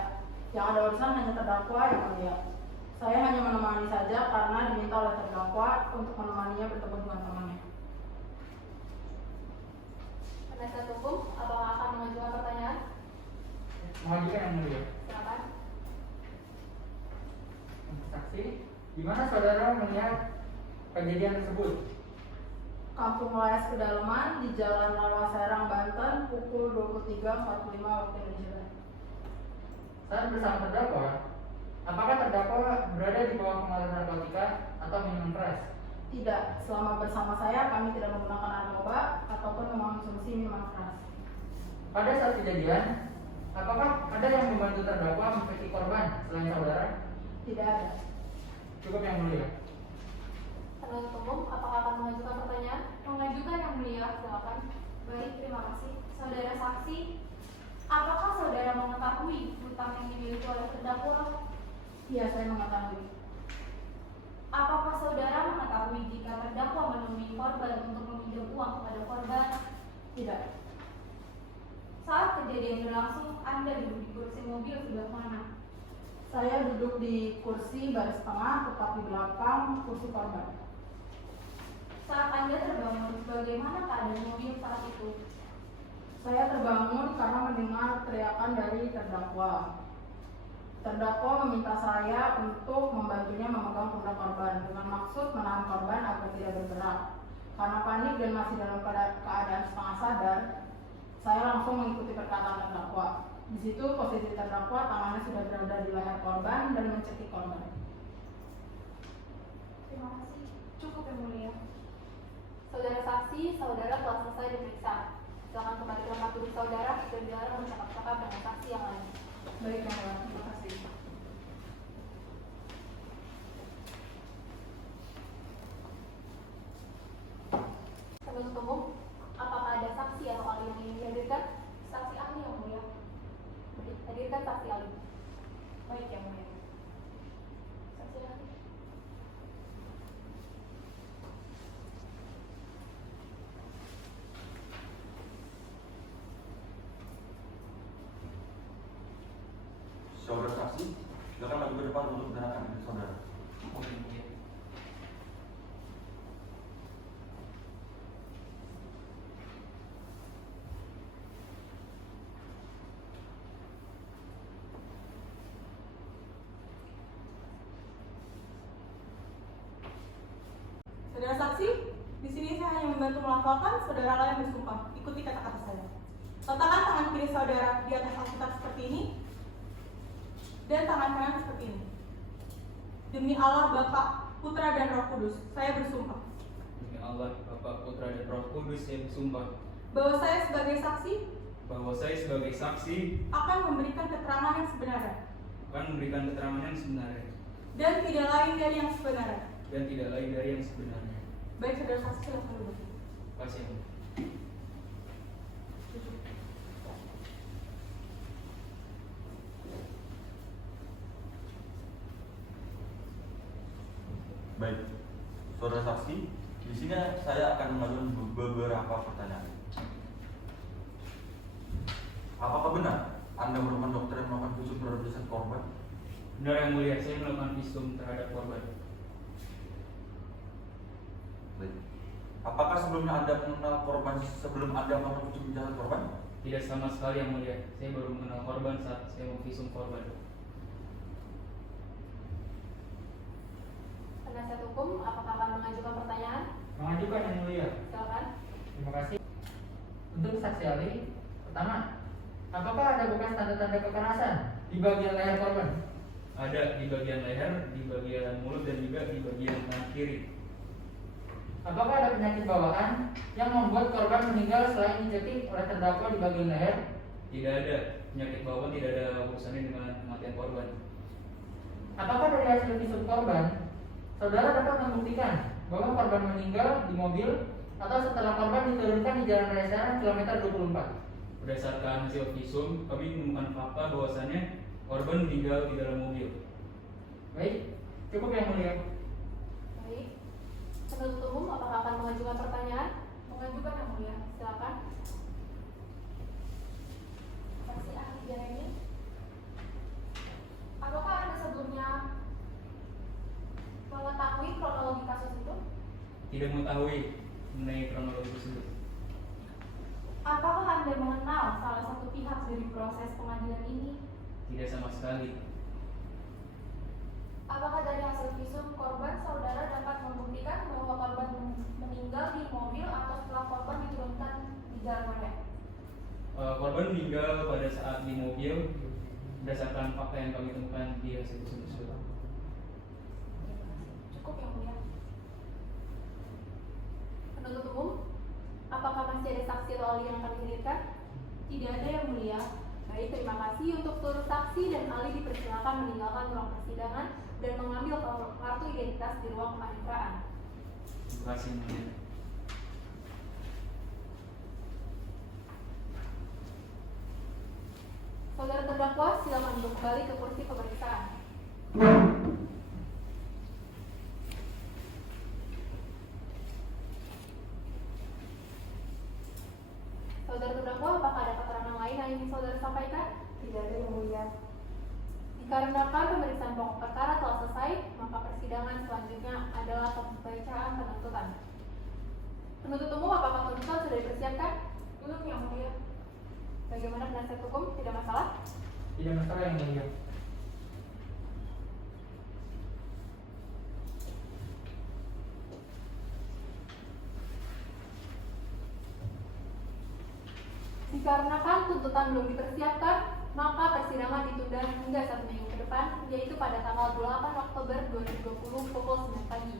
Yang ada urusan hanya terdakwa yang mulia. Saya hanya menemani saja karena diminta oleh terdakwa untuk menemaninya bertemu dengan temannya. Penasihat hukum, apakah akan mengajukan pertanyaan? Mengajukan yang mulia. Silakan. Untuk saksi, di mana saudara melihat kejadian tersebut? Kampung Layas Kedalaman di Jalan Rawa Serang, Banten, pukul 23.45 waktu Indonesia. Saat bersama terdakwa, apakah terdakwa berada di bawah pengaruh narkotika atau minuman keras? Tidak, selama bersama saya kami tidak menggunakan narkoba ataupun mengonsumsi minuman keras. Pada saat kejadian, apakah ada yang membantu terdakwa mencekik korban selain saudara? Tidak ada. Cukup yang mulia. Penuntut umum, apakah akan mengajukan pertanyaan? Mengajukan yang mulia, silakan. Baik, terima kasih. Saudara saksi, apakah saudara mengetahui hutang yang dimiliki oleh terdakwa? Iya, saya mengetahui. Apakah saudara mengetahui jika terdakwa menemui korban untuk meminjam uang kepada korban? Tidak. Saat kejadian berlangsung, Anda duduk di kursi mobil sebelah mana? Saya duduk di kursi baris tengah, tepat di belakang kursi korban. Saat Anda terbangun, bagaimana keadaan mobil saat itu? Saya terbangun karena mendengar teriakan dari terdakwa. Terdakwa meminta saya untuk membantunya memegang pundak korban dengan maksud menahan korban agar tidak bergerak. Karena panik dan masih dalam keadaan setengah sadar, saya langsung mengikuti perkataan terdakwa. Di situ posisi terdakwa tangannya sudah berada di leher korban dan mencekik korban. Terima kasih. Cukup yang mulia. Saudara saksi, saudara telah selesai diperiksa. Silakan kembali ke tempat duduk saudara dan dilarang bercakap-cakap dengan saksi yang lain. Baik, yang mulia. Terima kasih. Penuntut umum, apakah ada saksi atau ahli yang ingin dihadirkan? Saksi ahli yang mulia. Hadirkan saksi ahli. Baik yang mulia. Saksi ahli. Saudara saksi, silakan maju ke depan untuk mendengarkan diri saudara. Saudara saksi, di sini saya hanya membantu melafalkan, saudara lain bersumpah. Ikuti kata-kata saya. Letakkan tangan kiri saudara di atas Alkitab seperti ini dan tangan kanan seperti ini. Demi Allah Bapa, Putra dan Roh Kudus, saya bersumpah Demi Allah, Bapa, Putra dan Roh Kudus, saya bersumpah bahwa saya sebagai saksi bahwa saya sebagai saksi akan memberikan keterangan yang sebenarnya akan memberikan keterangan yang sebenarnya dan tidak lain dari yang sebenarnya. dan tidak lain dari yang sebenarnya. Baik, saudara saksi, silakan duduk. Kasih yang mulia. Baik, saudara saksi, di sini saya akan mengajukan beberapa pertanyaan. Apakah benar Anda merupakan dokter yang melakukan visum terhadap jasad korban? Benar yang mulia, saya melakukan visum terhadap korban. Baik. Apakah sebelumnya Anda mengenal korban sebelum Anda melakukan visum jasad korban? Tidak sama sekali yang mulia, saya baru mengenal korban saat saya memvisum korban. Penasihat hukum, apakah akan mengajukan pertanyaan? Mengajukan yang mulia. Silakan. Terima kasih. Untuk saksi ahli, pertama, apakah ada bekas tanda-tanda kekerasan di bagian leher korban? Ada di bagian leher, di bagian mulut, dan juga di bagian tangan kiri. Apakah ada penyakit bawaan yang membuat korban meninggal selain dicetik oleh terdakwa di bagian leher? Tidak ada penyakit bawaan, tidak ada urusannya dengan kematian korban. Apakah dari hasil visum korban, saudara dapat membuktikan bahwa korban meninggal di mobil atau setelah korban diturunkan di Jalan Raya Serang kilometer 24? Berdasarkan hasil visum, kami menemukan fakta bahwasannya korban meninggal di dalam mobil. Baik, cukup yang mulia. Baik. Penuntut umum, apakah akan mengajukan pertanyaan? Mengajukan yang mulia. Silakan. Saksi ahli Jeremy, apakah Anda sebelumnya mengetahui kronologi kasus itu? Tidak mengetahui mengenai kronologi tersebut. Apakah Anda mengenal salah satu pihak dari proses pengadilan ini? Tidak sama sekali. Apakah dari hasil visum korban saudara dapat membuktikan bahwa korban meninggal di mobil atau setelah korban diturunkan di jalan raya? Korban meninggal pada saat di mobil berdasarkan fakta yang kami temukan di hasil visum tersebut. Cukup yang mulia. Penuntut umum, apakah masih ada saksi atau ahli yang akan dihadirkan? Tidak ada yang mulia. Baik, terima kasih untuk seluruh saksi dan ahli dipersilakan meninggalkan ruang persidangan dan mengambil kartu identitas di ruang paniteraan. Terima kasih, Mulia. Saudara terdakwa, silakan duduk kembali ke kursi pemeriksaan. Saudara terdakwa, apakah ada keterangan lain yang ingin saudara sampaikan? Tidak ada yang mulia. Dikarenakan pemeriksaan pokok perkara telah selesai, maka persidangan selanjutnya adalah pembacaan penuntutan. Penuntut umum, apakah tuntutan sudah dipersiapkan? Belum yang mulia. Bagaimana penasihat hukum? Tidak masalah? Tidak masalah yang mulia. Dikarenakan tuntutan belum dipersiapkan, maka persidangan ditunda hingga 1 minggu ke depan, yaitu pada tanggal 8 Oktober 2020 pukul 9 pagi.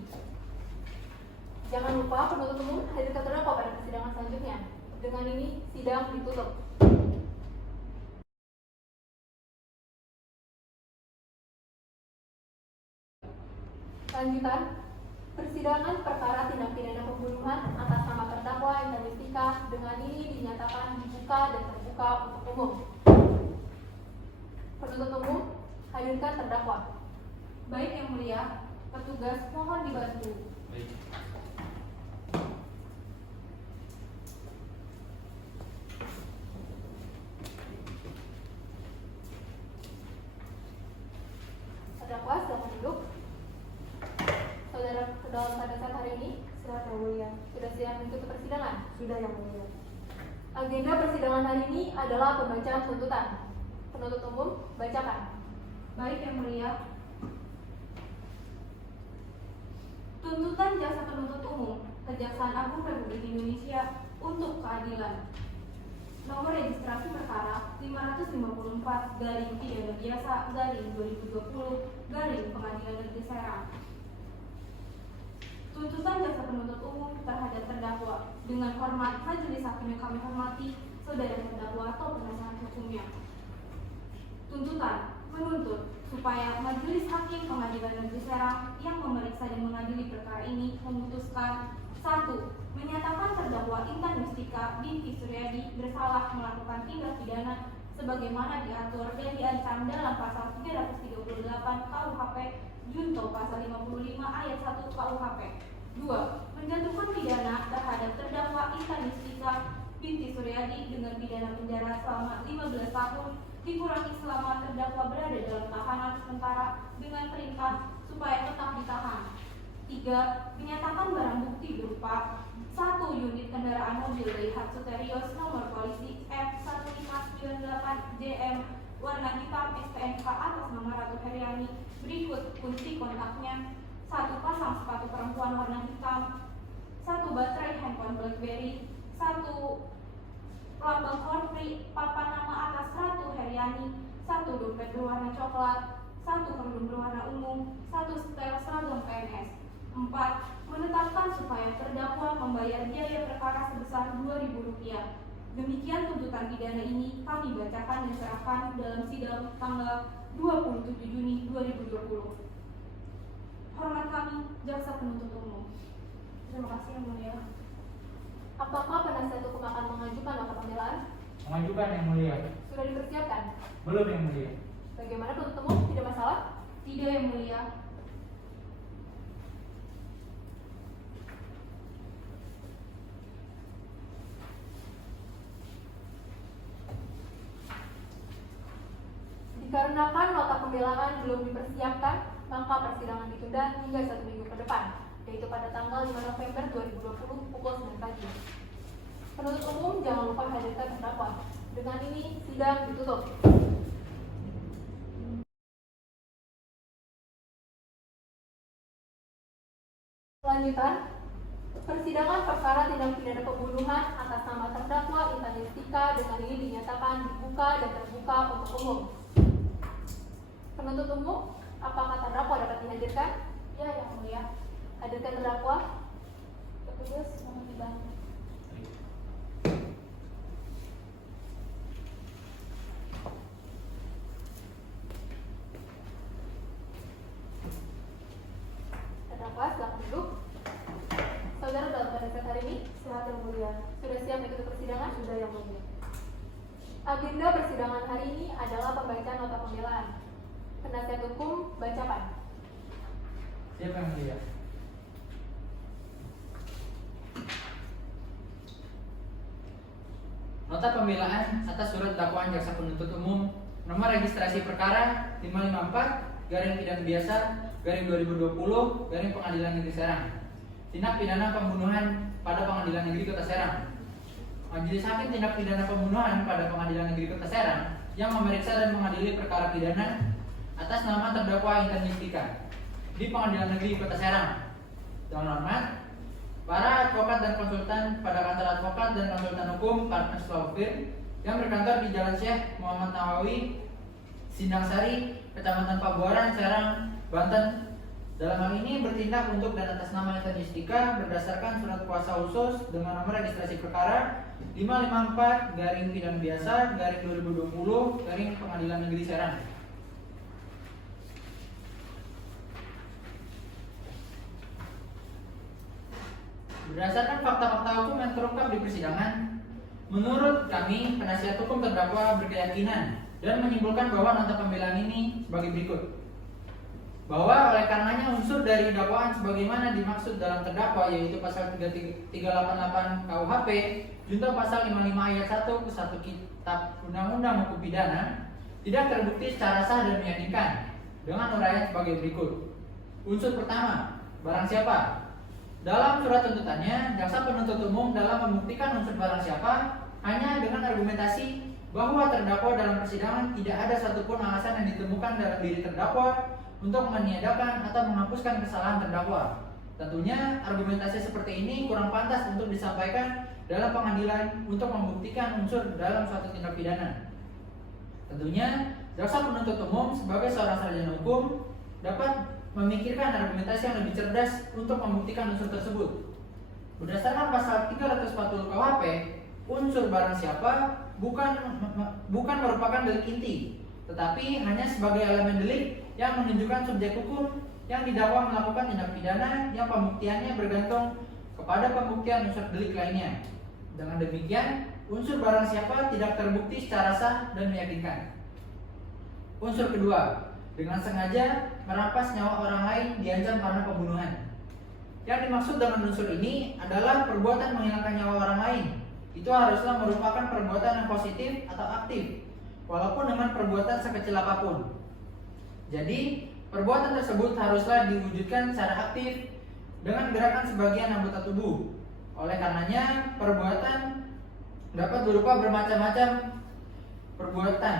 Jangan lupa penuntut umum hadirkan terdakwa pada persidangan selanjutnya. Dengan ini, sidang ditutup. Lanjutan, persidangan perkara tindak pidana pembunuhan atas nama terdakwa Intan Yustika dengan ini dinyatakan dibuka dan terbuka untuk umum. Penuntut umum, hadirkan terdakwa. Baik yang mulia, petugas mohon dibantu. Baik. Terdakwa, silakan duduk. Saudara ke dalam pada saat hari ini Silakan yang mulia. sudah siap mengikuti persidangan. Sudah yang mulia. Agenda persidangan hari ini adalah pembacaan tuntutan. Penuntut umum, bacakan. Baik yang mulia. Tuntutan jaksa penuntut umum Kejaksaan Agung Republik Indonesia untuk keadilan. Nomor registrasi perkara 554 garing pidana biasa garing 2020 garing Pengadilan Negeri Serang. Tuntutan jaksa penuntut umum terhadap terdakwa dengan hormat majelis hakim yang kami hormati, saudara terdakwa atau penasehat hukumnya. Tuntutan menuntut supaya Majelis Hakim Pengadilan Negeri Serang yang memeriksa dan mengadili perkara ini memutuskan 1. Menyatakan terdakwa Intan Yustika binti Suryadi bersalah melakukan tindak pidana sebagaimana diatur dan diancam dalam pasal 338 KUHP junto pasal 55 ayat 1 KUHP. 2. Menjatuhkan pidana terhadap terdakwa Intan Yustika binti Suryadi dengan pidana penjara selama 15 tahun dikurangi selama terdakwa berada dalam tahanan sementara dengan perintah supaya tetap ditahan. 3. Menyatakan barang bukti berupa 1 unit kendaraan mobil Daihatsu Terios nomor polisi F1598 JM warna hitam STNK atas nama Ratu Heriani, berikut kunci kontaknya: 1 pasang sepatu perempuan warna hitam, 1 baterai handphone BlackBerry, 1 lambang korpri papan nama atas Ratu Heriani, 1 dompet berwarna coklat, 1 kerudung berwarna ungu, 1 setel seragam PNS. 4. Menetapkan supaya terdakwa membayar biaya perkara sebesar Rp2.000. Demikian tuntutan pidana ini kami bacakan dan serahkan dalam sidang tanggal 27 Juni 2020. Hormat kami, Jaksa Penuntut Umum. Terima kasih Yang Mulia. Apakah penasihat hukum akan mengajukan nota pembelaan? Mengajukan Yang Mulia. Sudah dipersiapkan? Belum Yang Mulia. Bagaimana penuntut umum? Tidak masalah? Tidak Yang Mulia. Dikarenakan nota pembelaan belum dipersiapkan, maka persidangan ditunda hingga 1 minggu ke depan, yaitu pada tanggal 5 November 2020 pukul 9 pagi. Penuntut umum jangan lupa hadirkan terdakwa. Dengan ini, sidang ditutup. Lanjutan, persidangan perkara tindak pidana pembunuhan atas nama terdakwa Intan Yustika dengan ini dinyatakan dibuka dan terbuka untuk umum. Penuntut umum, apakah terdakwa dapat dihadirkan? Ya Yang Mulia. Hadirkan terdakwa. Petugas mohon dibantu. Terdakwa, silakan duduk. Saudara dalam pada saat hari ini, Sehat Yang Mulia. sudah siap mengikuti persidangan? Sudah Yang Mulia. Agenda persidangan hari ini adalah pembacaan nota pembelaan. Penasihat hukum bacakan. Siap Yang Mulia. Nota pembelaan atas surat dakwaan jaksa penuntut umum nomor registrasi perkara 554 garing pidana biasa garing 2020 garing Pengadilan Negeri Serang. Tindak pidana pembunuhan pada Pengadilan Negeri Kota Serang. Majelis Hakim Tindak Pidana Pembunuhan pada Pengadilan Negeri Kota Serang yang memeriksa dan mengadili perkara pidana atas nama terdakwa Intan Yustika di Pengadilan Negeri Kota Serang. Dengan hormat, para advokat dan konsultan pada kantor advokat dan konsultan hukum Partners Law Firm yang berkantor di Jalan Syekh Muhammad Nawawi, Sindang Sari, Kecamatan Pabuaran, Serang, Banten, dalam hal ini bertindak untuk dan atas nama Intan Yustika berdasarkan surat kuasa khusus dengan nomor registrasi perkara 554 garing pidana biasa garing 2020 garing Pengadilan Negeri Serang. Berdasarkan fakta-fakta hukum yang terungkap di persidangan, menurut kami penasihat hukum terdakwa berkeyakinan dan menyimpulkan bahwa nota pembelaan ini sebagai berikut. Bahwa oleh karenanya unsur dari dakwaan sebagaimana dimaksud dalam terdakwa yaitu pasal 388 KUHP junto pasal 55 ayat 1 ke 1 Kitab Undang-Undang Hukum Pidana tidak terbukti secara sah dan meyakinkan dengan uraian sebagai berikut. Unsur pertama, barang siapa. Dalam surat tuntutannya, jaksa penuntut umum dalam membuktikan unsur barang siapa hanya dengan argumentasi bahwa terdakwa dalam persidangan tidak ada satupun alasan yang ditemukan dalam diri terdakwa untuk meniadakan atau menghapuskan kesalahan terdakwa. Tentunya argumentasi seperti ini kurang pantas untuk disampaikan dalam pengadilan untuk membuktikan unsur dalam suatu tindak pidana. Tentunya jaksa penuntut umum sebagai seorang sarjana hukum dapat memikirkan argumentasi yang lebih cerdas untuk membuktikan unsur tersebut. Berdasarkan pasal 340 KUHP, unsur barang siapa bukan merupakan delik inti, tetapi hanya sebagai elemen delik yang menunjukkan subjek hukum yang didakwa melakukan tindak pidana yang pembuktiannya bergantung kepada pembuktian unsur delik lainnya. Dengan demikian, unsur barang siapa tidak terbukti secara sah dan meyakinkan. Unsur kedua, dengan sengaja merampas nyawa orang lain diancam karena pembunuhan. Yang dimaksud dengan unsur ini adalah perbuatan menghilangkan nyawa orang lain. Itu haruslah merupakan perbuatan yang positif atau aktif, walaupun dengan perbuatan sekecil apapun. Jadi, perbuatan tersebut haruslah diwujudkan secara aktif dengan gerakan sebagian anggota tubuh. Oleh karenanya, perbuatan dapat berupa bermacam-macam perbuatan,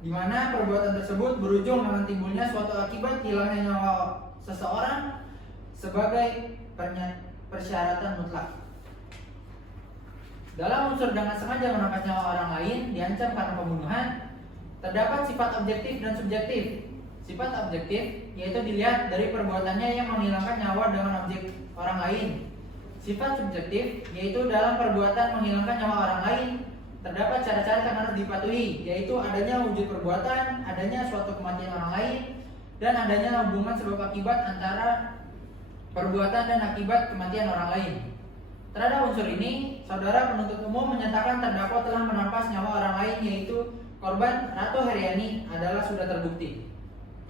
di mana perbuatan tersebut berujung dengan timbulnya suatu akibat hilangnya nyawa seseorang sebagai persyaratan mutlak. Dalam unsur dengan sengaja merampas nyawa orang lain diancam karena pembunuhan, terdapat sifat objektif dan subjektif. Sifat objektif yaitu dilihat dari perbuatannya yang menghilangkan nyawa dengan objek orang lain. Sifat subjektif yaitu dalam perbuatan menghilangkan nyawa orang lain terdapat syarat-syarat yang harus dipatuhi, yaitu adanya wujud perbuatan, adanya suatu kematian orang lain, dan adanya hubungan sebab akibat antara perbuatan dan akibat kematian orang lain. Terhadap unsur ini, saudara penuntut umum menyatakan terdakwa telah merampas nyawa orang lain, yaitu korban Ratu Heriani adalah sudah terbukti.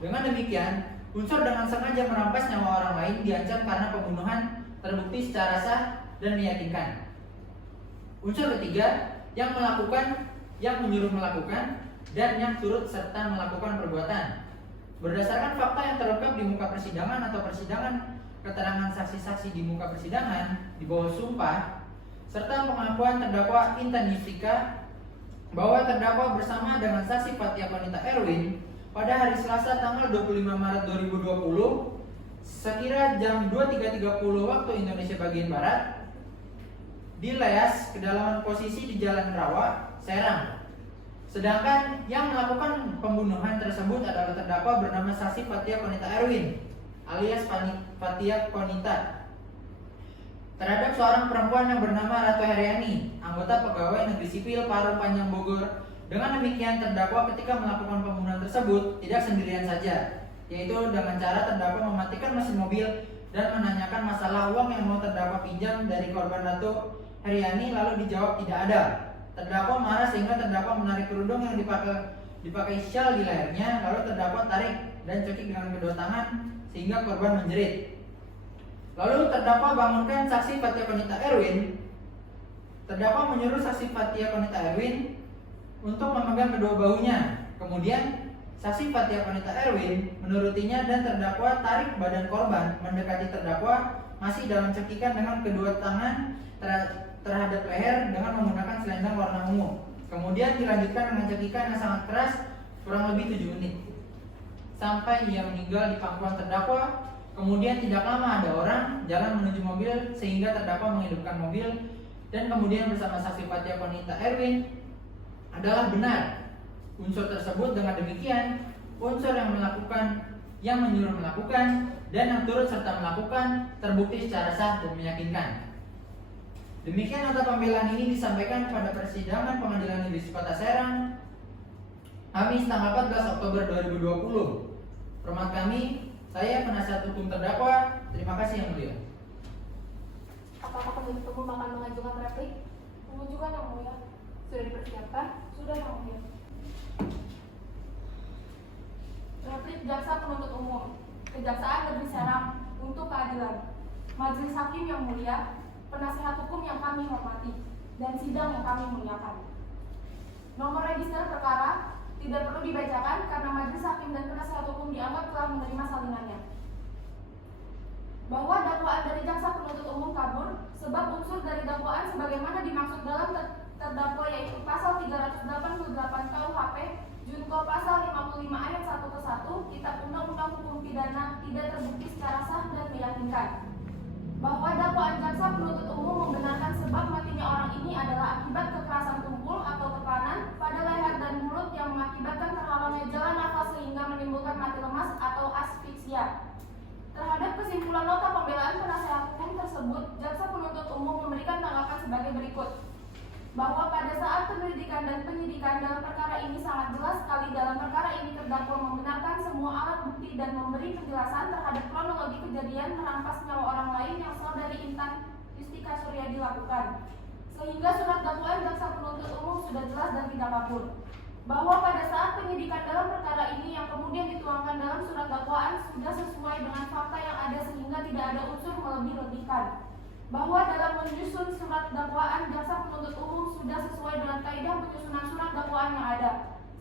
Dengan demikian, unsur dengan sengaja merampas nyawa orang lain diancam karena pembunuhan terbukti secara sah dan meyakinkan. Unsur ketiga, yang melakukan, yang menyuruh melakukan, dan yang turut serta melakukan perbuatan. Berdasarkan fakta yang terungkap di muka persidangan atau persidangan, keterangan saksi-saksi di muka persidangan di bawah sumpah, serta pengakuan terdakwa Intan Yustika bahwa terdakwa bersama dengan saksi Fatia Konita Erwin pada hari Selasa tanggal 25 Maret 2020 sekira jam 23.30 waktu Indonesia bagian Barat di Leas, kedalaman posisi di Jalan Rawa, Serang. Sedangkan yang melakukan pembunuhan tersebut adalah terdakwa bernama saksi Fatia Konita Erwin alias Fatia Konita terhadap seorang perempuan yang bernama Ratu Heriani, anggota pegawai negeri sipil Parung Panjang Bogor. Dengan demikian, terdakwa ketika melakukan pembunuhan tersebut tidak sendirian saja, yaitu dengan cara terdakwa mematikan mesin mobil dan menanyakan masalah uang yang mau terdakwa pinjam dari korban Ratu Heriani, lalu dijawab tidak ada. Terdakwa marah sehingga terdakwa menarik kerudung yang dipakai syal di lehernya, lalu terdakwa tarik dan cekik dengan kedua tangan sehingga korban menjerit. Lalu terdakwa bangunkan saksi Fatia Konita Erwin. Terdakwa menyuruh saksi Fatia Konita Erwin untuk memegang kedua bahunya. Kemudian saksi Fatia Konita Erwin menurutinya dan terdakwa tarik badan korban mendekati terdakwa masih dalam cekikan dengan kedua tangan terhadap leher dengan menggunakan selendang warna ungu. Kemudian dilanjutkan dengan cekikan yang sangat keras kurang lebih 7 menit sampai ia meninggal di pangkuan terdakwa. Kemudian tidak lama ada orang jalan menuju mobil sehingga terdakwa menghidupkan mobil dan kemudian bersama saksi Fatia Konita Erwin adalah benar. Unsur tersebut dengan demikian unsur yang melakukan, yang menyuruh melakukan, dan yang turut serta melakukan terbukti secara sah dan meyakinkan. Demikian nota pembelaan ini disampaikan pada persidangan Pengadilan Negeri Kota Serang Kamis tanggal 14 Oktober 2020. Hormat kami, saya penasihat hukum terdakwa. Terima kasih yang mulia. Apakah penuntut umum akan mengajukan replik? Mengajukan yang mulia. Sudah dipersiapkan? Sudah yang mulia. Replik jaksa penuntut umum. Kejaksaan Negeri Serang untuk keadilan. Majelis hakim yang mulia, penasihat hukum yang kami hormati, dan sidang yang kami muliakan. Nomor register perkara tidak perlu dibacakan karena majelis hakim dan penasihat hukum dianggap telah menerima salinannya. Bahwa dakwaan dari jaksa penuntut umum kabur sebab unsur dari dakwaan sebagaimana dimaksud dalam terdakwa yaitu pasal 388 KUHP Junto pasal 55 ayat 1 ke 1 Kitab Undang-Undang Hukum Pidana tidak terbukti secara sah dan meyakinkan. Bahwa dakwaan jaksa penuntut umum membenarkan sebab matinya orang ini adalah akibat kekerasan tumpul atau tekanan pada leher dan mulut yang mengakibatkan terhalangnya jalan nafas sehingga menimbulkan mati lemas atau asfiksia. Terhadap kesimpulan nota pembelaan penasihat hukum tersebut, jaksa penuntut umum memberikan tanggapan sebagai berikut. Bahwa pada saat penyelidikan dan penyidikan dalam perkara ini sangat jelas sekali dalam perkara ini terdakwa membenarkan semua alat bukti dan memberi penjelasan terhadap kronologi kejadian merampas nyawa orang lain yang saudari Intan Yustika Suryadi lakukan. Sehingga surat dakwaan jaksa penuntut umum sudah jelas dan tidak kabur. Bahwa pada saat penyidikan dalam perkara ini yang kemudian dituangkan dalam surat dakwaan sudah sesuai dengan fakta yang ada sehingga tidak ada unsur melebih-lebihkan. Bahwa dalam menyusun surat dakwaan jaksa penuntut umum sudah sesuai dengan kaidah penyusunan surat dakwaan yang ada,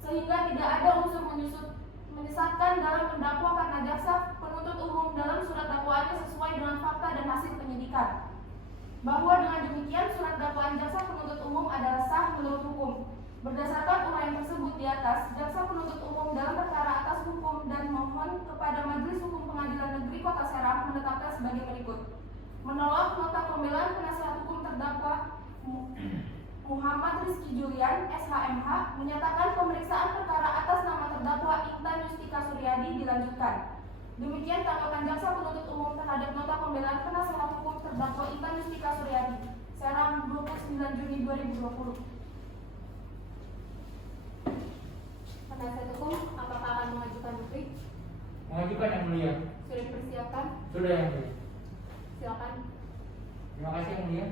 sehingga tidak ada unsur menyesatkan dalam mendakwa karena jaksa penuntut umum dalam surat dakwaannya sesuai dengan fakta dan hasil penyidikan. Bahwa dengan demikian surat dakwaan jaksa penuntut umum adalah sah menurut hukum. Berdasarkan uraian tersebut di atas, jaksa penuntut umum dalam perkara atas hukum dan mohon kepada Majelis Hukum Pengadilan Negeri Kota Serang menetapkan sebagai berikut. Menolak nota pembelaan penasihat hukum terdakwa Muhammad Rizky Julian, SHMH, menyatakan pemeriksaan perkara atas nama terdakwa Intan Yustika Suryadi dilanjutkan. Demikian tanggapan jaksa penuntut umum terhadap nota pembelaan penasihat hukum terdakwa Intan Yustika Suryadi, Serang 29 Juni 2020. Penasihat hukum, apakah akan mengajukan duplik? Mengajukan yang mulia. Sudah dipersiapkan? Sudah yang mulia. Silakan. Terima kasih yang mulia.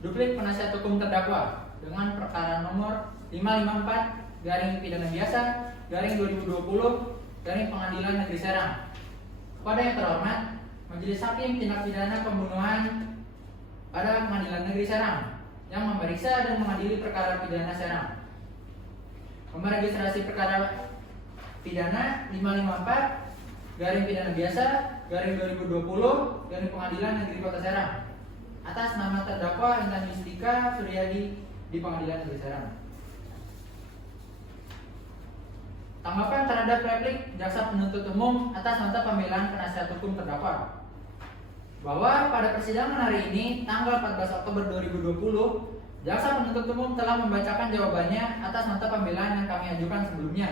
Duplik penasihat hukum terdakwa dengan perkara nomor 554 garing pidana biasa garing 2020 garing Pengadilan Negeri Serang. Kepada yang terhormat Majelis Hakim Tindak Pidana Pembunuhan pada Pengadilan Negeri Serang yang memeriksa dan mengadili perkara pidana Serang. Meregistrasi perkara pidana 554 garing pidana biasa garing 2020 garing Pengadilan Negeri Kota Serang atas nama terdakwa Intan Yustika Suryadi di Pengadilan Negeri Serang. Tanggapan terhadap replik jaksa penuntut umum atas nota pembelaan penasihat hukum terdakwa. Bahwa pada persidangan hari ini tanggal 14 Oktober 2020, jaksa penuntut umum telah membacakan jawabannya atas nota pembelaan yang kami ajukan sebelumnya.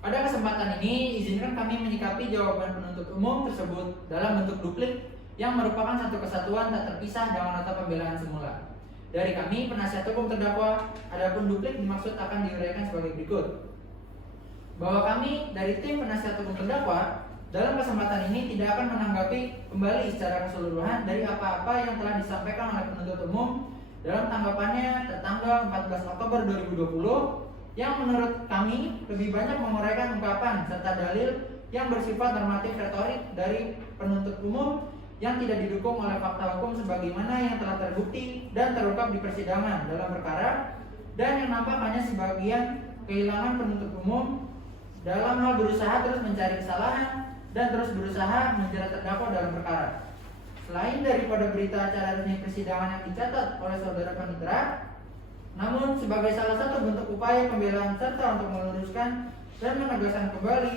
Pada kesempatan ini, izinkan kami menyikapi jawaban penuntut umum tersebut dalam bentuk duplik yang merupakan satu kesatuan tak terpisah dengan nota pembelaan semula. Dari kami, penasihat hukum terdakwa, adapun duplik dimaksud akan diuraikan sebagai berikut. Bahwa kami dari tim penasihat hukum terdakwa dalam kesempatan ini tidak akan menanggapi kembali secara keseluruhan dari apa-apa yang telah disampaikan oleh penuntut umum dalam tanggapannya tertanggal 14 Oktober 2020 yang menurut kami lebih banyak menguraikan ungkapan serta dalil yang bersifat normatif retorik dari penuntut umum yang tidak didukung oleh fakta hukum sebagaimana yang telah terbukti dan terungkap di persidangan dalam perkara, dan yang nampak hanya sebagian kehilangan penuntut umum dalam hal berusaha terus mencari kesalahan dan terus berusaha menjerat terdakwa dalam perkara. Selain daripada berita acara resmi persidangan yang dicatat oleh saudara panitera, namun sebagai salah satu bentuk upaya pembelaan serta untuk meluruskan dan menegaskan kembali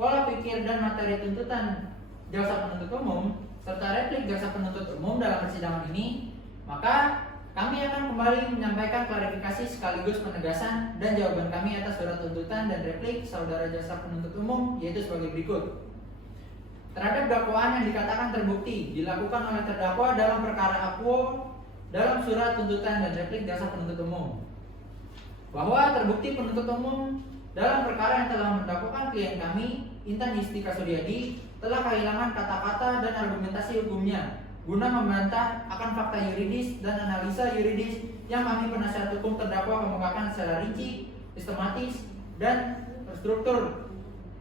pola pikir dan materi tuntutan jaksa penuntut umum serta replik jaksa penuntut umum dalam persidangan ini, maka kami akan kembali menyampaikan klarifikasi sekaligus penegasan dan jawaban kami atas surat tuntutan dan replik saudara jaksa penuntut umum, yaitu sebagai berikut. Terhadap dakwaan yang dikatakan terbukti dilakukan oleh terdakwa dalam perkara akuo dalam surat tuntutan dan replik jaksa penuntut umum, bahwa terbukti penuntut umum dalam perkara yang telah mendakwakan klien kami, Intan Yustika Suryadi, telah kehilangan kata-kata dan argumentasi hukumnya guna membantah akan fakta yuridis dan analisa yuridis yang kami penasihat hukum terdakwa kemukakan secara rinci, sistematis, dan terstruktur,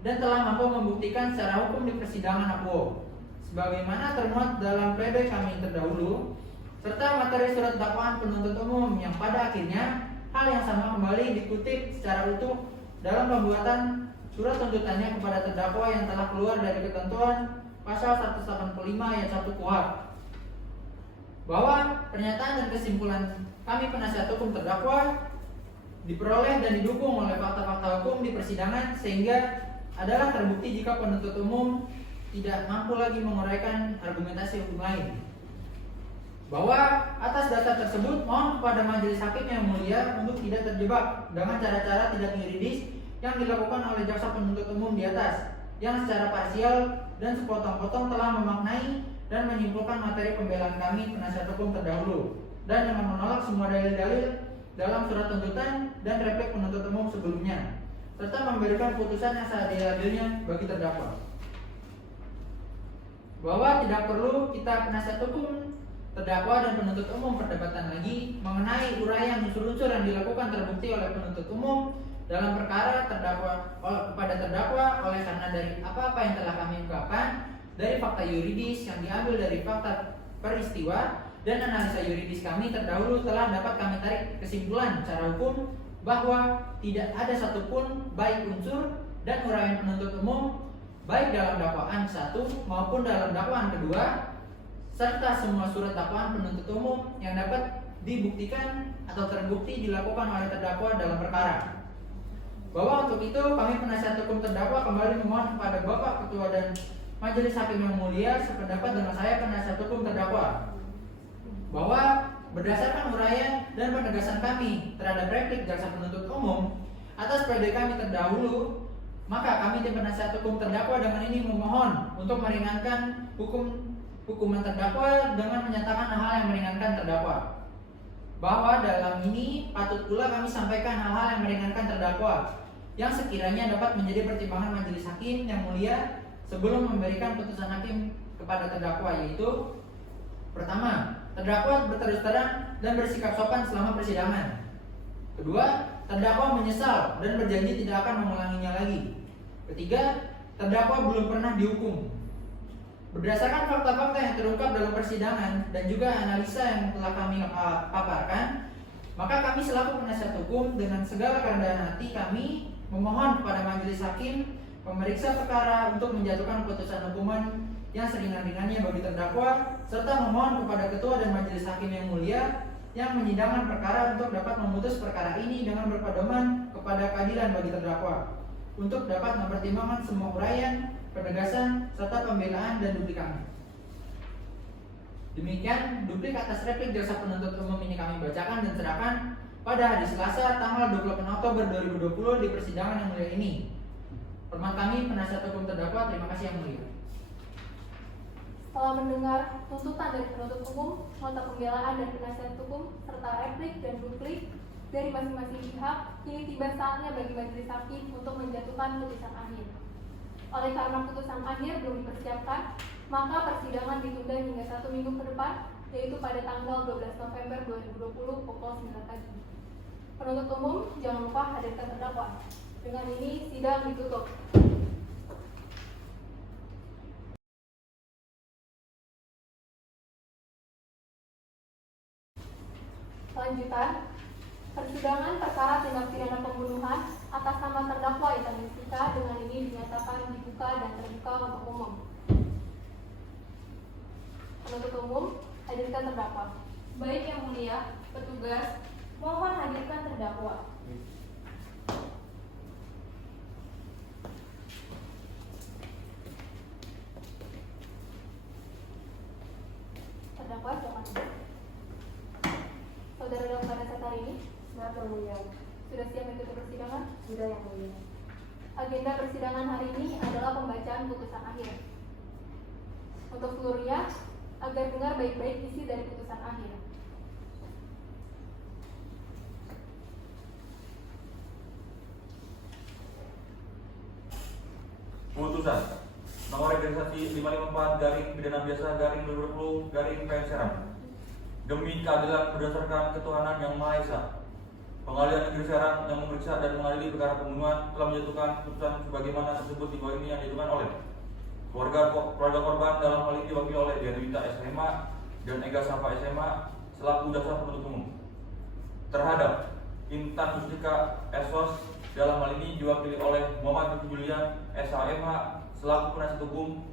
dan telah mampu membuktikan secara hukum di persidangan akuo sebagaimana termuat dalam pledoi kami terdahulu, serta materi surat dakwaan penuntut umum yang pada akhirnya hal yang sama kembali dikutip secara utuh dalam pembuatan surat tuntutannya kepada terdakwa yang telah keluar dari ketentuan pasal 185 ayat 1 KUHP, bahwa pernyataan dan kesimpulan kami penasihat hukum terdakwa diperoleh dan didukung oleh fakta-fakta hukum di persidangan sehingga adalah terbukti jika penuntut umum tidak mampu lagi menguraikan argumentasi hukum lain. Bahwa atas dasar tersebut mohon kepada majelis hakim yang mulia untuk tidak terjebak dengan cara-cara tidak yuridis yang dilakukan oleh jaksa penuntut umum di atas, yang secara parsial dan sepotong-potong telah memaknai dan menyimpulkan materi pembelaan kami penasihat hukum terdahulu, dan dengan menolak semua dalil-dalil dalam surat tuntutan dan replik penuntut umum sebelumnya, serta memberikan putusan yang seadil-adilnya bagi terdakwa. Bahwa tidak perlu kita penasihat hukum terdakwa dan penuntut umum perdebatan lagi mengenai uraian unsur-unsur yang dilakukan terbukti oleh penuntut umum dalam perkara kepada terdakwa oleh karena dari apa-apa yang telah kami ungkapkan dari fakta yuridis yang diambil dari fakta peristiwa dan analisa yuridis kami terdahulu telah dapat kami tarik kesimpulan secara hukum bahwa tidak ada satupun baik unsur dan uraian penuntut umum baik dalam dakwaan 1 maupun dalam dakwaan kedua serta semua surat dakwaan penuntut umum yang dapat dibuktikan atau terbukti dilakukan oleh terdakwa dalam perkara. Bahwa untuk itu kami penasihat hukum terdakwa kembali memohon kepada Bapak Ketua dan Majelis Hakim yang mulia sependapat dengan saya penasihat hukum terdakwa bahwa berdasarkan uraian dan penegasan kami terhadap replik jaksa penuntut umum atas pledoi kami terdahulu, maka kami tim penasihat hukum terdakwa dengan ini memohon untuk meringankan hukuman terdakwa dengan menyatakan hal yang meringankan terdakwa. Bahwa dalam ini patut pula kami sampaikan hal-hal yang meringankan terdakwa yang sekiranya dapat menjadi pertimbangan majelis hakim yang mulia sebelum memberikan putusan hakim kepada terdakwa, yaitu pertama, terdakwa berterus terang dan bersikap sopan selama persidangan. Kedua, terdakwa menyesal dan berjanji tidak akan mengulanginya lagi. Ketiga, terdakwa belum pernah dihukum. Berdasarkan fakta-fakta yang terungkap dalam persidangan dan juga analisa yang telah kami paparkan, maka kami selaku penasihat hukum dengan segala kerendahan hati kami memohon kepada majelis hakim pemeriksa perkara untuk menjatuhkan putusan hukuman yang seringan-ringannya bagi terdakwa, serta memohon kepada ketua dan majelis hakim yang mulia yang menyidangkan perkara untuk dapat memutus perkara ini dengan berpedoman kepada keadilan bagi terdakwa, untuk dapat mempertimbangkan semua uraian, penegasan, serta pembelaan dan duplik kami. Demikian duplik atas replik jaksa penuntut umum ini kami bacakan dan serahkan pada hari Selasa tanggal 28 Oktober 2020 di persidangan yang mulia ini. Hormat kami penasihat hukum terdakwa, terima kasih yang mulia. Setelah mendengar tuntutan dari penuntut umum, nota pembelaan dan penasihat hukum, serta replik dan duplik dari masing-masing pihak, kini tiba saatnya bagi majelis hakim untuk menjatuhkan putusan akhir. Oleh karena putusan akhir belum dipersiapkan, maka persidangan ditunda hingga 1 minggu ke depan, yaitu pada tanggal 12 November 2020 pukul 9 pagi. Penuntut umum, jangan lupa hadirkan terdakwa. Dengan ini, sidang ditutup. Lanjutan, persidangan perkara tindak pidana pembunuhan atas nama terdakwa Intan Yustika dengan ini dinyatakan dibuka dan terbuka untuk umum. Penuntut umum, hadirkan terdakwa. Baik yang mulia, petugas, mohon hadirkan terdakwa. Terdakwa, jangan duduk. Saudara dalam pada saat hari ini, Siap yang mulia. sudah siap mengikuti persidangan? Sudah yang mulia. Agenda persidangan hari ini adalah pembacaan putusan akhir. Untuk seluruhnya, agar dengar baik-baik isi dari putusan akhir. Putusan nomor registrasi 554/pidana-biasa-2020 Serang. Demi keadilan berdasarkan ketuhanan yang Maha Esa, Pengadilan Negeri Serang yang memeriksa dan mengadili perkara pembunuhan telah menjatuhkan putusan sebagaimana tersebut di bawah ini yang dijatuhkan oleh keluarga korban dalam hal ini diwakili oleh Dianwita SMA dan Ega Safa SMA selaku jaksa penuntut umum terhadap Intan Yustika SOS dalam hal ini diwakili oleh Muhammad Julian SHMH selaku penasihat hukum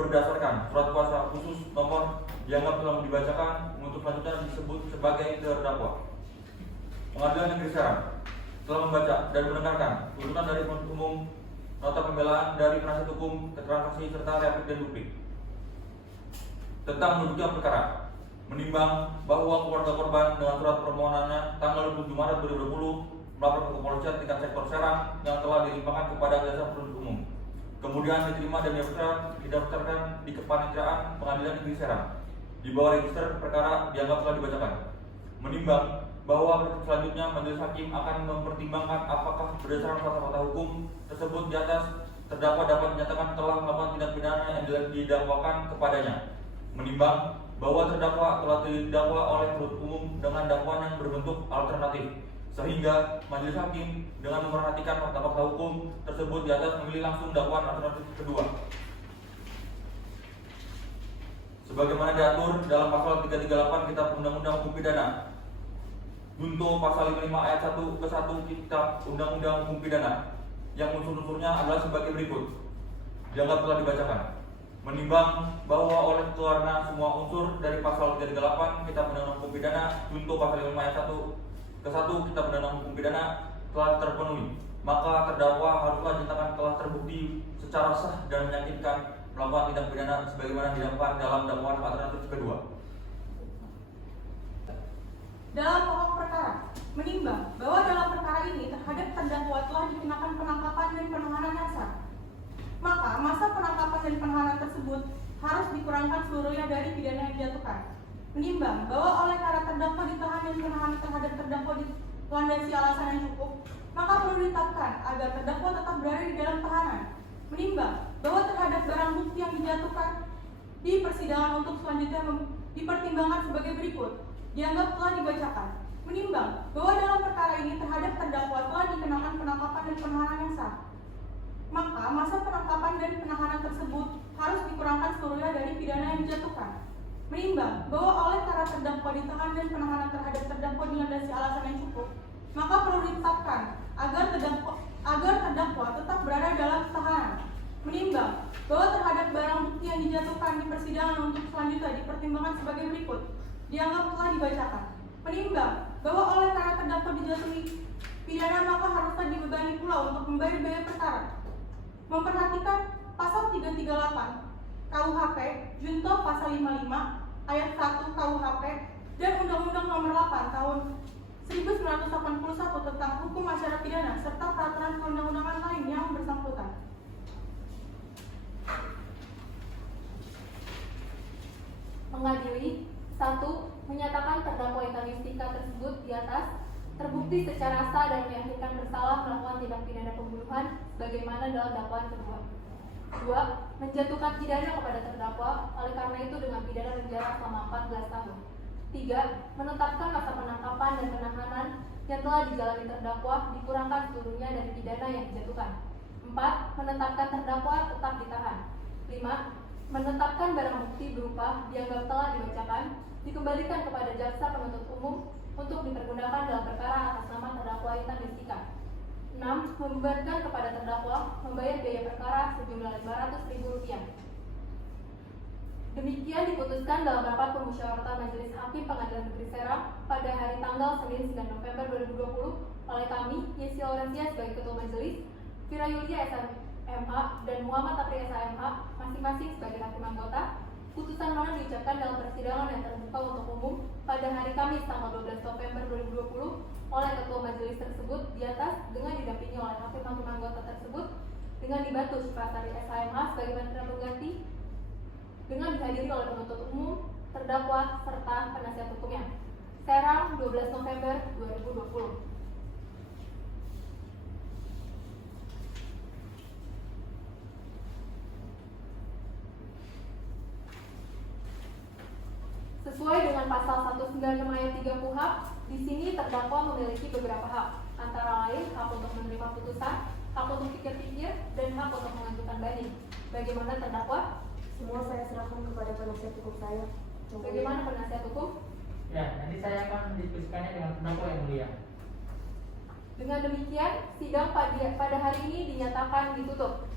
berdasarkan surat kuasa khusus nomor dianggap telah dibacakan untuk selanjutnya disebut sebagai terdakwa. Pengadilan Negeri Serang telah membaca dan mendengarkan tuntutan dari penuntut umum, nota pembelaan dari penasihat hukum, keterangan saksi serta replik dan duplik tentang menunjukkan perkara, menimbang bahwa keluarga korban dengan surat permohonannya tanggal 27 Maret 2020 melapor ke kepolisian tingkat sektor Serang yang telah dilimpahkan kepada jasa penuntut umum, kemudian diterima dan didaftarkan di kepanitiaan Pengadilan Negeri Serang di bawah register perkara dianggap telah dibacakan, menimbang bahwa selanjutnya majelis hakim akan mempertimbangkan apakah berdasarkan fakta-fakta hukum tersebut di atas terdakwa dapat dinyatakan telah melakukan tindak pidana yang didakwakan kepadanya, menimbang bahwa terdakwa telah didakwa oleh penuntut umum dengan dakwaan yang berbentuk alternatif, sehingga majelis hakim dengan memperhatikan fakta-fakta hukum tersebut di atas memilih langsung dakwaan alternatif kedua. sebagaimana diatur dalam pasal 338 Kitab Undang-Undang Hukum Pidana. Junto pasal 55 ayat 1 ke 1 Kitab Undang-Undang Hukum Pidana yang unsur-unsurnya adalah sebagai berikut. Dianggap telah dibacakan. Menimbang bahwa oleh karena semua unsur dari pasal 338 Kitab Undang-Undang Hukum Pidana junto pasal 55 ayat 1 ke 1 Kitab Undang-Undang Hukum Pidana telah terpenuhi, maka terdakwa haruslah dinyatakan telah terbukti secara sah dan meyakinkan melakukan tindak pidana sebagaimana didapat dalam dakwaan alternatif kedua. Dalam pokok perkara, menimbang bahwa dalam perkara ini terhadap terdakwa telah dikenakan penangkapan dan penahanan yang sah, maka masa penangkapan dan penahanan tersebut harus dikurangkan seluruhnya dari pidana yang dijatuhkan. Menimbang bahwa oleh karena terdakwa ditahan dan penahanan terhadap terdakwa dilandasi alasan yang cukup, maka perlu ditetapkan agar terdakwa tetap berada di dalam tahanan. Menimbang bahwa terhadap barang bukti yang dijatuhkan di persidangan untuk selanjutnya dipertimbangkan sebagai berikut. Dianggap telah dibacakan. Menimbang bahwa dalam perkara ini terhadap terdakwa telah dikenakan penangkapan dan penahanan yang sah, maka masa penangkapan dan penahanan tersebut harus dikurangkan seluruhnya dari pidana yang dijatuhkan. Menimbang bahwa oleh karena terdakwa ditahan dan penahanan terhadap terdakwa dilandasi alasan yang cukup, maka perlu ditetapkan agar terdakwa tetap berada dalam tahanan. Menimbang bahwa terhadap barang bukti yang dijatuhkan di persidangan untuk selanjutnya dipertimbangkan sebagai berikut. Dianggap telah dibacakan. Menimbang bahwa oleh karena terdakwa dijatuhi pidana, maka haruslah dibebani pula untuk membayar biaya perkara. Memperhatikan pasal 338 KUHP junto pasal 55 ayat 1 KUHP dan Undang-Undang Nomor 8 Tahun 1981 tentang Hukum Acara Pidana serta peraturan perundang-undangan lain yang bersangkutan. Mengadili 1. Menyatakan terdakwa Intan Yustika tersebut di atas terbukti secara sah dan meyakinkan bersalah melakukan tindak pidana pembunuhan sebagaimana dalam dakwaan kedua. 2. Menjatuhkan pidana kepada terdakwa oleh karena itu dengan pidana penjara selama 14 tahun. 3. Menetapkan masa penangkapan dan penahanan yang telah dijalani terdakwa dikurangkan seluruhnya dari pidana yang dijatuhkan. 4. Menetapkan terdakwa tetap ditahan. 5. Menetapkan barang bukti berupa dianggap telah dibacakan dikembalikan kepada jaksa penuntut umum untuk dipergunakan dalam perkara atas nama terdakwa Intan Yustika. 6. Membebankan kepada terdakwa membayar biaya perkara sejumlah Rp500.000. Demikian diputuskan dalam rapat permusyawaratan Majelis Hakim Pengadilan Negeri Serang pada hari tanggal Senin 9 November 2020 oleh kami, Yesi Laurentia sebagai Ketua Majelis, Fira Yulia SMA dan Muhammad Apri SMA masing-masing sebagai hakim anggota. Putusan mana diucapkan dalam persidangan yang terbuka untuk umum pada hari Kamis tanggal 12 November 2020 oleh Ketua Majelis tersebut di atas dengan didampingi oleh hakim-hakim anggota tersebut dengan dibantu Sekretaris SHMA sebagai mitra pengganti dengan dihadiri oleh penuntut umum, terdakwa serta penasihat hukumnya. Serang 12 November 2020. Sesuai dengan pasal 196 ayat 3 KUHP, di sini terdakwa memiliki beberapa hak, antara lain hak untuk menerima putusan, hak untuk pikir-pikir, dan hak untuk mengajukan banding. Bagaimana terdakwa? Semua saya serahkan kepada penasihat hukum saya. Bagaimana penasihat hukum? Ya, nanti saya akan mendiskusikannya dengan terdakwa yang mulia. Dengan demikian, sidang pada hari ini dinyatakan ditutup.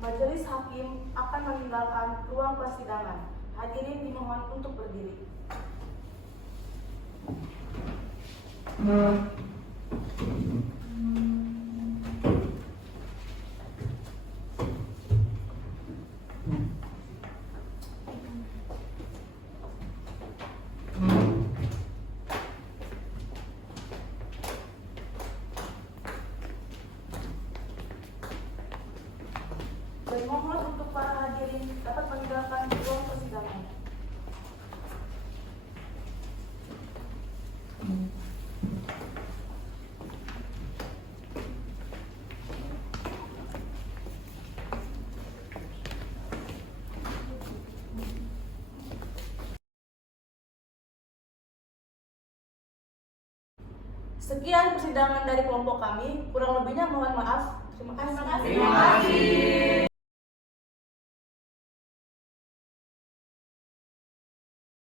Majelis Hakim akan meninggalkan ruang persidangan. Hadirin dimohon untuk berdiri. Dan mohon untuk para hadirin dapat meninggalkan ruang persidangan. Sekian persidangan dari kelompok kami. Kurang lebihnya mohon maaf. Terima kasih. Terima kasih.